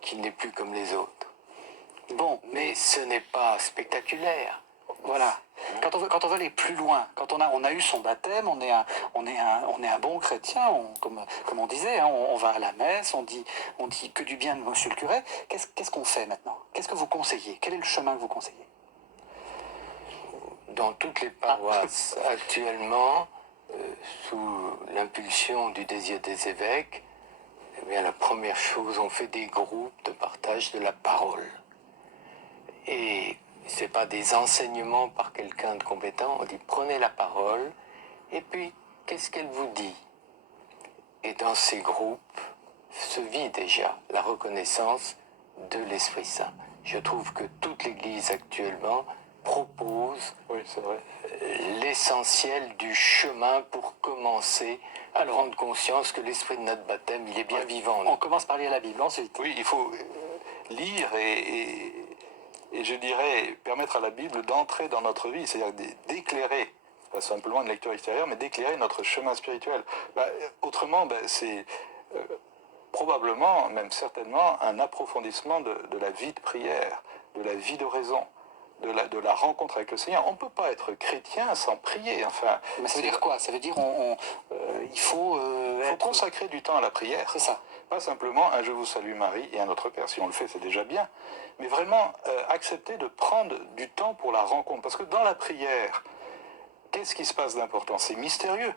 qu'il n'est plus comme les autres. Bon, mais ce n'est pas spectaculaire. Voilà. Quand on veut aller plus loin, quand on a eu son baptême, on est un bon chrétien, comme on disait, hein, on va à la messe, on dit que du bien de monsieur le curé. Qu'est-ce qu'on fait maintenant? Qu'est-ce que vous conseillez? Quel est le chemin que vous conseillez? Dans toutes les paroisses actuellement, sous l'impulsion du désir des évêques, eh bien, la première chose, on fait des groupes de partage de la parole. Et ce n'est pas des enseignements par quelqu'un de compétent, on dit prenez la parole, et puis qu'est-ce qu'elle vous dit? Et dans ces groupes se vit déjà la reconnaissance de l'Esprit Saint. Je trouve que toute l'Église actuellement propose l'essentiel du chemin pour commencer à prendre conscience que l'esprit de notre baptême, il est bien vivant. On commence par lire la Bible ensuite. Oui, il faut lire et je dirais permettre à la Bible d'entrer dans notre vie, c'est-à-dire d'éclairer, pas simplement une lecture extérieure, mais d'éclairer notre chemin spirituel. Autrement, c'est probablement, même certainement, un approfondissement de la vie de prière, de la vie d'oraison, de la rencontre avec le Seigneur. On ne peut pas être chrétien sans prier. Enfin, mais ça veut dire quoi? Ça veut dire il faut consacrer du temps à la prière. C'est ça. Pas simplement un « Je vous salue Marie » et un Notre Père. Si on le fait, c'est déjà bien. Mais vraiment accepter de prendre du temps pour la rencontre. Parce que dans la prière, qu'est-ce qui se passe d'important? C'est mystérieux.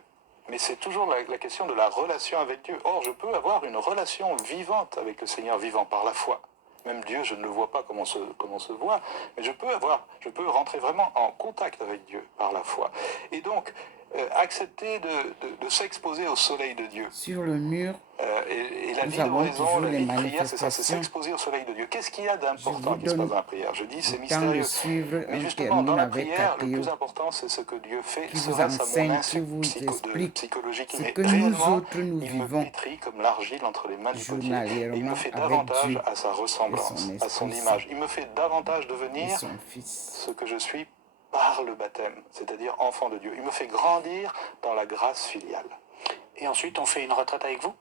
Mais c'est toujours la question de la relation avec Dieu. Or, je peux avoir une relation vivante avec le Seigneur, vivant par la foi. Même Dieu, je ne le vois pas comme on se voit, mais je peux rentrer vraiment en contact avec Dieu par la foi. Et donc, accepter de s'exposer au soleil de Dieu. Sur le mur, et la vie d'oraison, la vie de prière, c'est ça, c'est s'exposer au soleil de Dieu. Qu'est-ce qu'il y a d'important qui se passe dans la prière? Je dis, c'est mystérieux. Mais justement, dans la prière, le plus important, c'est ce que Dieu fait. qui vous enseigne, qui vous explique ce que nous autres nous il me vivons pétrit comme l'argile entre les mains du potier. Et il journalièrement me fait avec davantage Dieu à sa ressemblance, et à son Esprit image. Saint Il me fait davantage et devenir son Fils. ce que je suis par le baptême, c'est-à-dire enfant de Dieu. Il me fait grandir dans la grâce filiale. Et ensuite, on fait une retraite avec vous?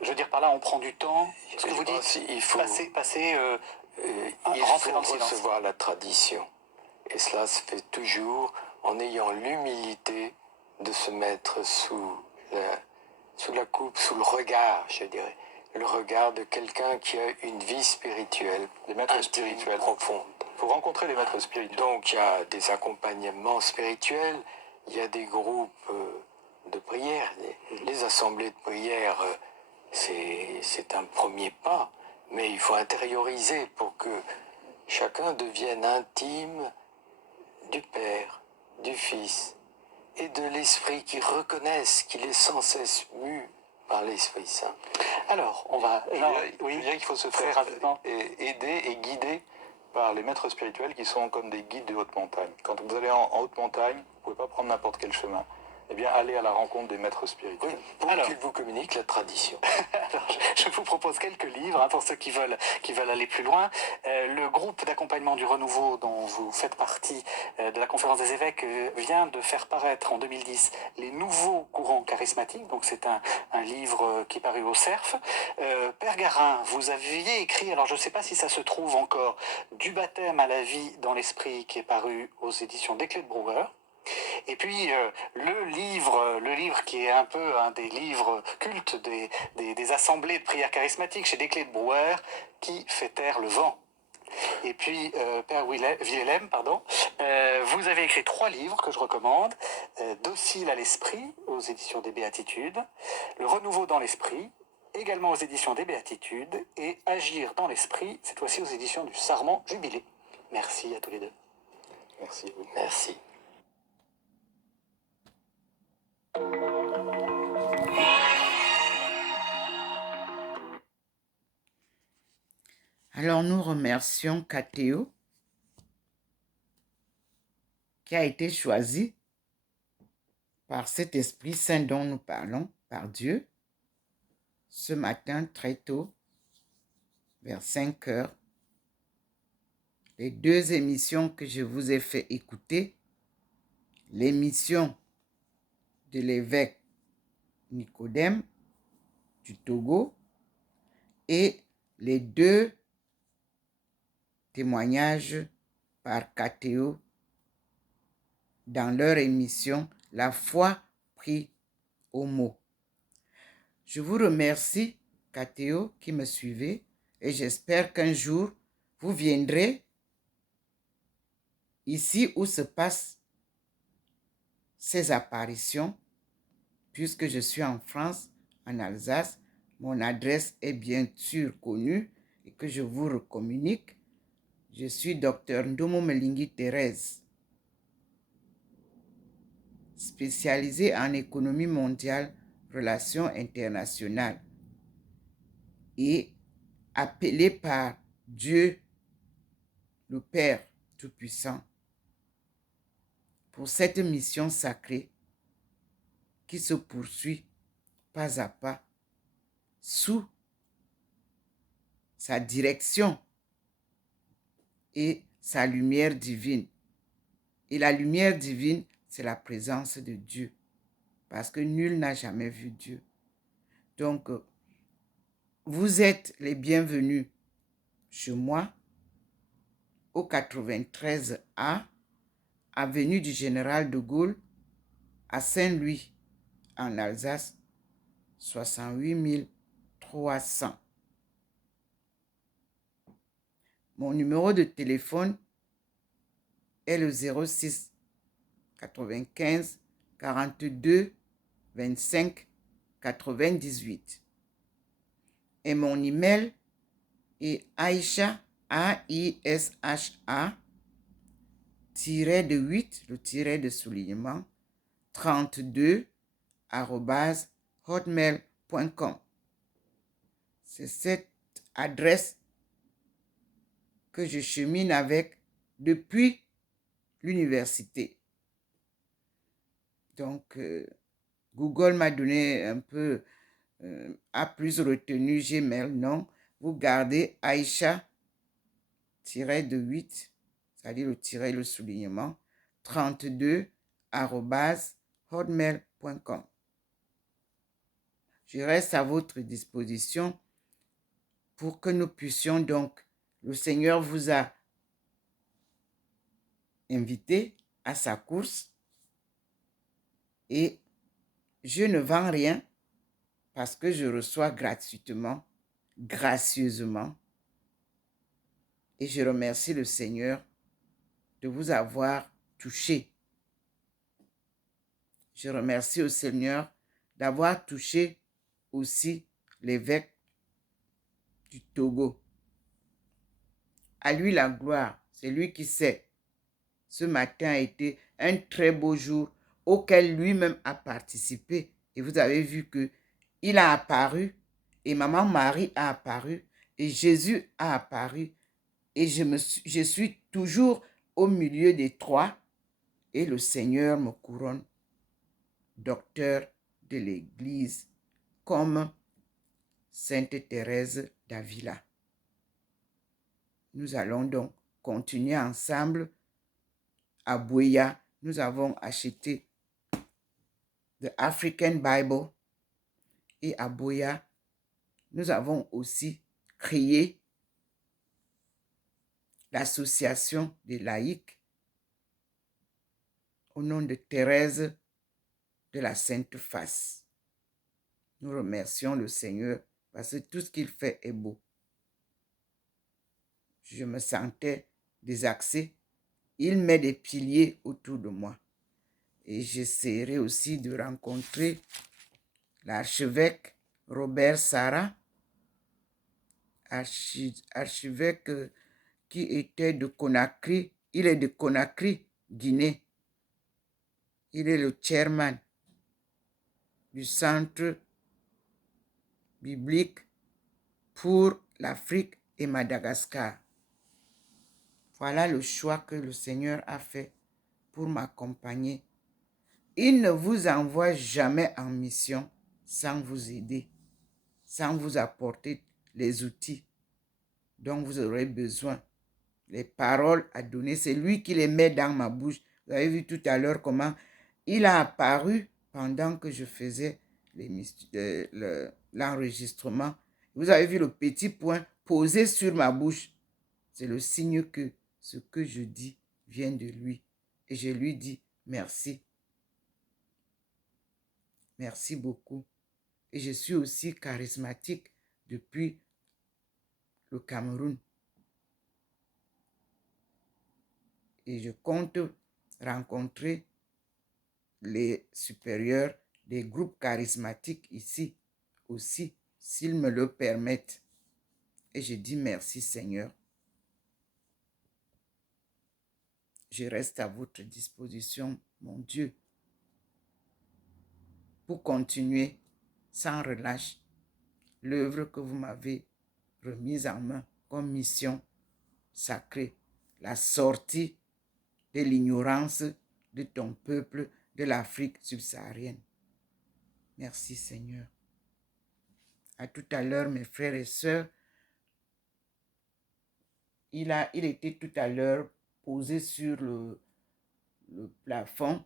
Je veux dire, par là, on prend du temps. Ce que vous dites, il faut passer il rentrer faut dans le silence. recevoir la tradition. Et cela se fait toujours en ayant l'humilité de se mettre sous sous la coupe, sous le regard, je dirais. Le regard de quelqu'un qui a une vie spirituelle, Des maîtres intime, spirituels. profonde. Il faut rencontrer les maîtres spirituels. Donc il y a des accompagnements spirituels, il y a des groupes de prière, les assemblées de prière, c'est un premier pas, mais il faut intérioriser pour que chacun devienne intime du Père, du Fils et de l'Esprit, qui reconnaisse qu'il est sans cesse mu par l'Esprit Saint. Alors, on va... Je dirais qu'il faut se très faire rapidement. aider et guider par les maîtres spirituels qui sont comme des guides de haute montagne. Quand vous allez en haute montagne, vous ne pouvez pas prendre n'importe quel chemin. Eh bien, allez à la rencontre des maîtres spirituels. Oui, pour qu'ils vous communiquent la tradition. Alors, je vous propose quelques livres pour ceux qui veulent aller plus loin. Le groupe d'accompagnement du renouveau dont vous faites partie de la conférence des évêques vient de faire paraître en 2010 les nouveaux courants charismatiques. Donc c'est un livre qui est paru au CERF. Père Garin, vous aviez écrit, alors je ne sais pas si ça se trouve encore, Du baptême à la vie dans l'esprit, qui est paru aux éditions des Clés de Brouwer. Et puis le livre qui est un peu un des livres cultes des assemblées de prière charismatique chez Desclés de Brouwer, Qui fait taire le vent. Et puis Père Willem, vous avez écrit 3 livres que je recommande. Docile à l'esprit aux éditions des Béatitudes, Le renouveau dans l'esprit, également aux éditions des Béatitudes, et Agir dans l'esprit, cette fois-ci aux éditions du Sarment Jubilé. Merci à tous les deux. Merci à vous. Merci. Alors nous remercions Kathéo qui a été choisi par cet Esprit Saint dont nous parlons, par Dieu, ce matin très tôt, vers 5 heures. Les 2 émissions que je vous ai fait écouter, l'émission de l'évêque Nicodème du Togo et les 2 témoignages par Kathéo dans leur émission La foi pris au mot. Je vous remercie, Kathéo, qui me suivez, et j'espère qu'un jour, vous viendrez ici où se passent ces apparitions, puisque je suis en France, en Alsace. Mon adresse est bien sûr connue et que je vous recommunique. Je suis Dr Ndomo Melingi Thérèse, spécialisée en économie mondiale, relations internationales et appelée par Dieu, le Père Tout-Puissant, pour cette mission sacrée qui se poursuit pas à pas sous sa direction et sa lumière divine. Et la lumière divine, c'est la présence de Dieu, parce que nul n'a jamais vu Dieu. Donc, vous êtes les bienvenus chez moi, au 93A, avenue du Général de Gaulle, à Saint-Louis, en Alsace, 68 300. Mon numéro de téléphone est le 06 95 42 25 98. Et mon email est Aïcha, A-I-S-H-A, tiré de 8, le tiret de soulignement, 32, @hotmail.com. C'est cette adresse que je chemine avec depuis l'université. Donc, Google m'a donné un peu, a plus retenu Gmail, non. Vous gardez Aïcha, tiret de 8, c'est-à-dire le tiret, le soulignement, 32, @hotmail.com. Je reste à votre disposition pour que nous puissions donc, le Seigneur vous a invité à sa course et je ne vends rien, parce que je reçois gratuitement, gracieusement. Et je remercie le Seigneur de vous avoir touché. Je remercie au Seigneur d'avoir touché aussi l'évêque du Togo. À lui la gloire, c'est lui qui sait. Ce matin a été un très beau jour auquel lui-même a participé. Et vous avez vu qu'il a apparu, et Maman Marie a apparu, et Jésus a apparu. Et je suis toujours au milieu des trois, et le Seigneur me couronne docteur de l'Église, comme Sainte Thérèse d'Avila. Nous allons donc continuer ensemble. À Buea, nous avons acheté The African Bible. Et à Buea, nous avons aussi créé l'association des laïcs au nom de Thérèse de la Sainte Face. Nous remercions le Seigneur parce que tout ce qu'il fait est beau. Je me sentais désaxée. Il met des piliers autour de moi. Et j'essaierai aussi de rencontrer l'archevêque Robert Sarah, archevêque qui était de Conakry. Il est de Conakry, Guinée. Il est le chairman du centre biblique pour l'Afrique et Madagascar. Voilà le choix que le Seigneur a fait pour m'accompagner. Il ne vous envoie jamais en mission sans vous aider, sans vous apporter les outils dont vous aurez besoin. Les paroles à donner, c'est lui qui les met dans ma bouche. Vous avez vu tout à l'heure comment il a apparu pendant que je faisais l'enregistrement. Vous avez vu le petit point posé sur ma bouche. C'est le signe que ce que je dis vient de lui. Et je lui dis merci. Merci beaucoup. Et je suis aussi charismatique depuis le Cameroun. Et je compte rencontrer les supérieurs des groupes charismatiques ici aussi, s'ils me le permettent. Et je dis merci Seigneur. Je reste à votre disposition, mon Dieu, pour continuer sans relâche l'œuvre que vous m'avez remise en main comme mission sacrée, la sortie de l'ignorance de ton peuple de l'Afrique subsaharienne. Merci Seigneur. À tout à l'heure, mes frères et sœurs. Il était tout à l'heure posé sur le plafond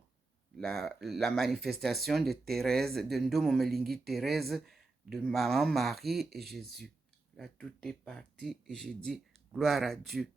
la manifestation de Thérèse, de Ndomomelingi Thérèse, de Maman Marie et Jésus. Là, tout est parti et j'ai dit, gloire à Dieu.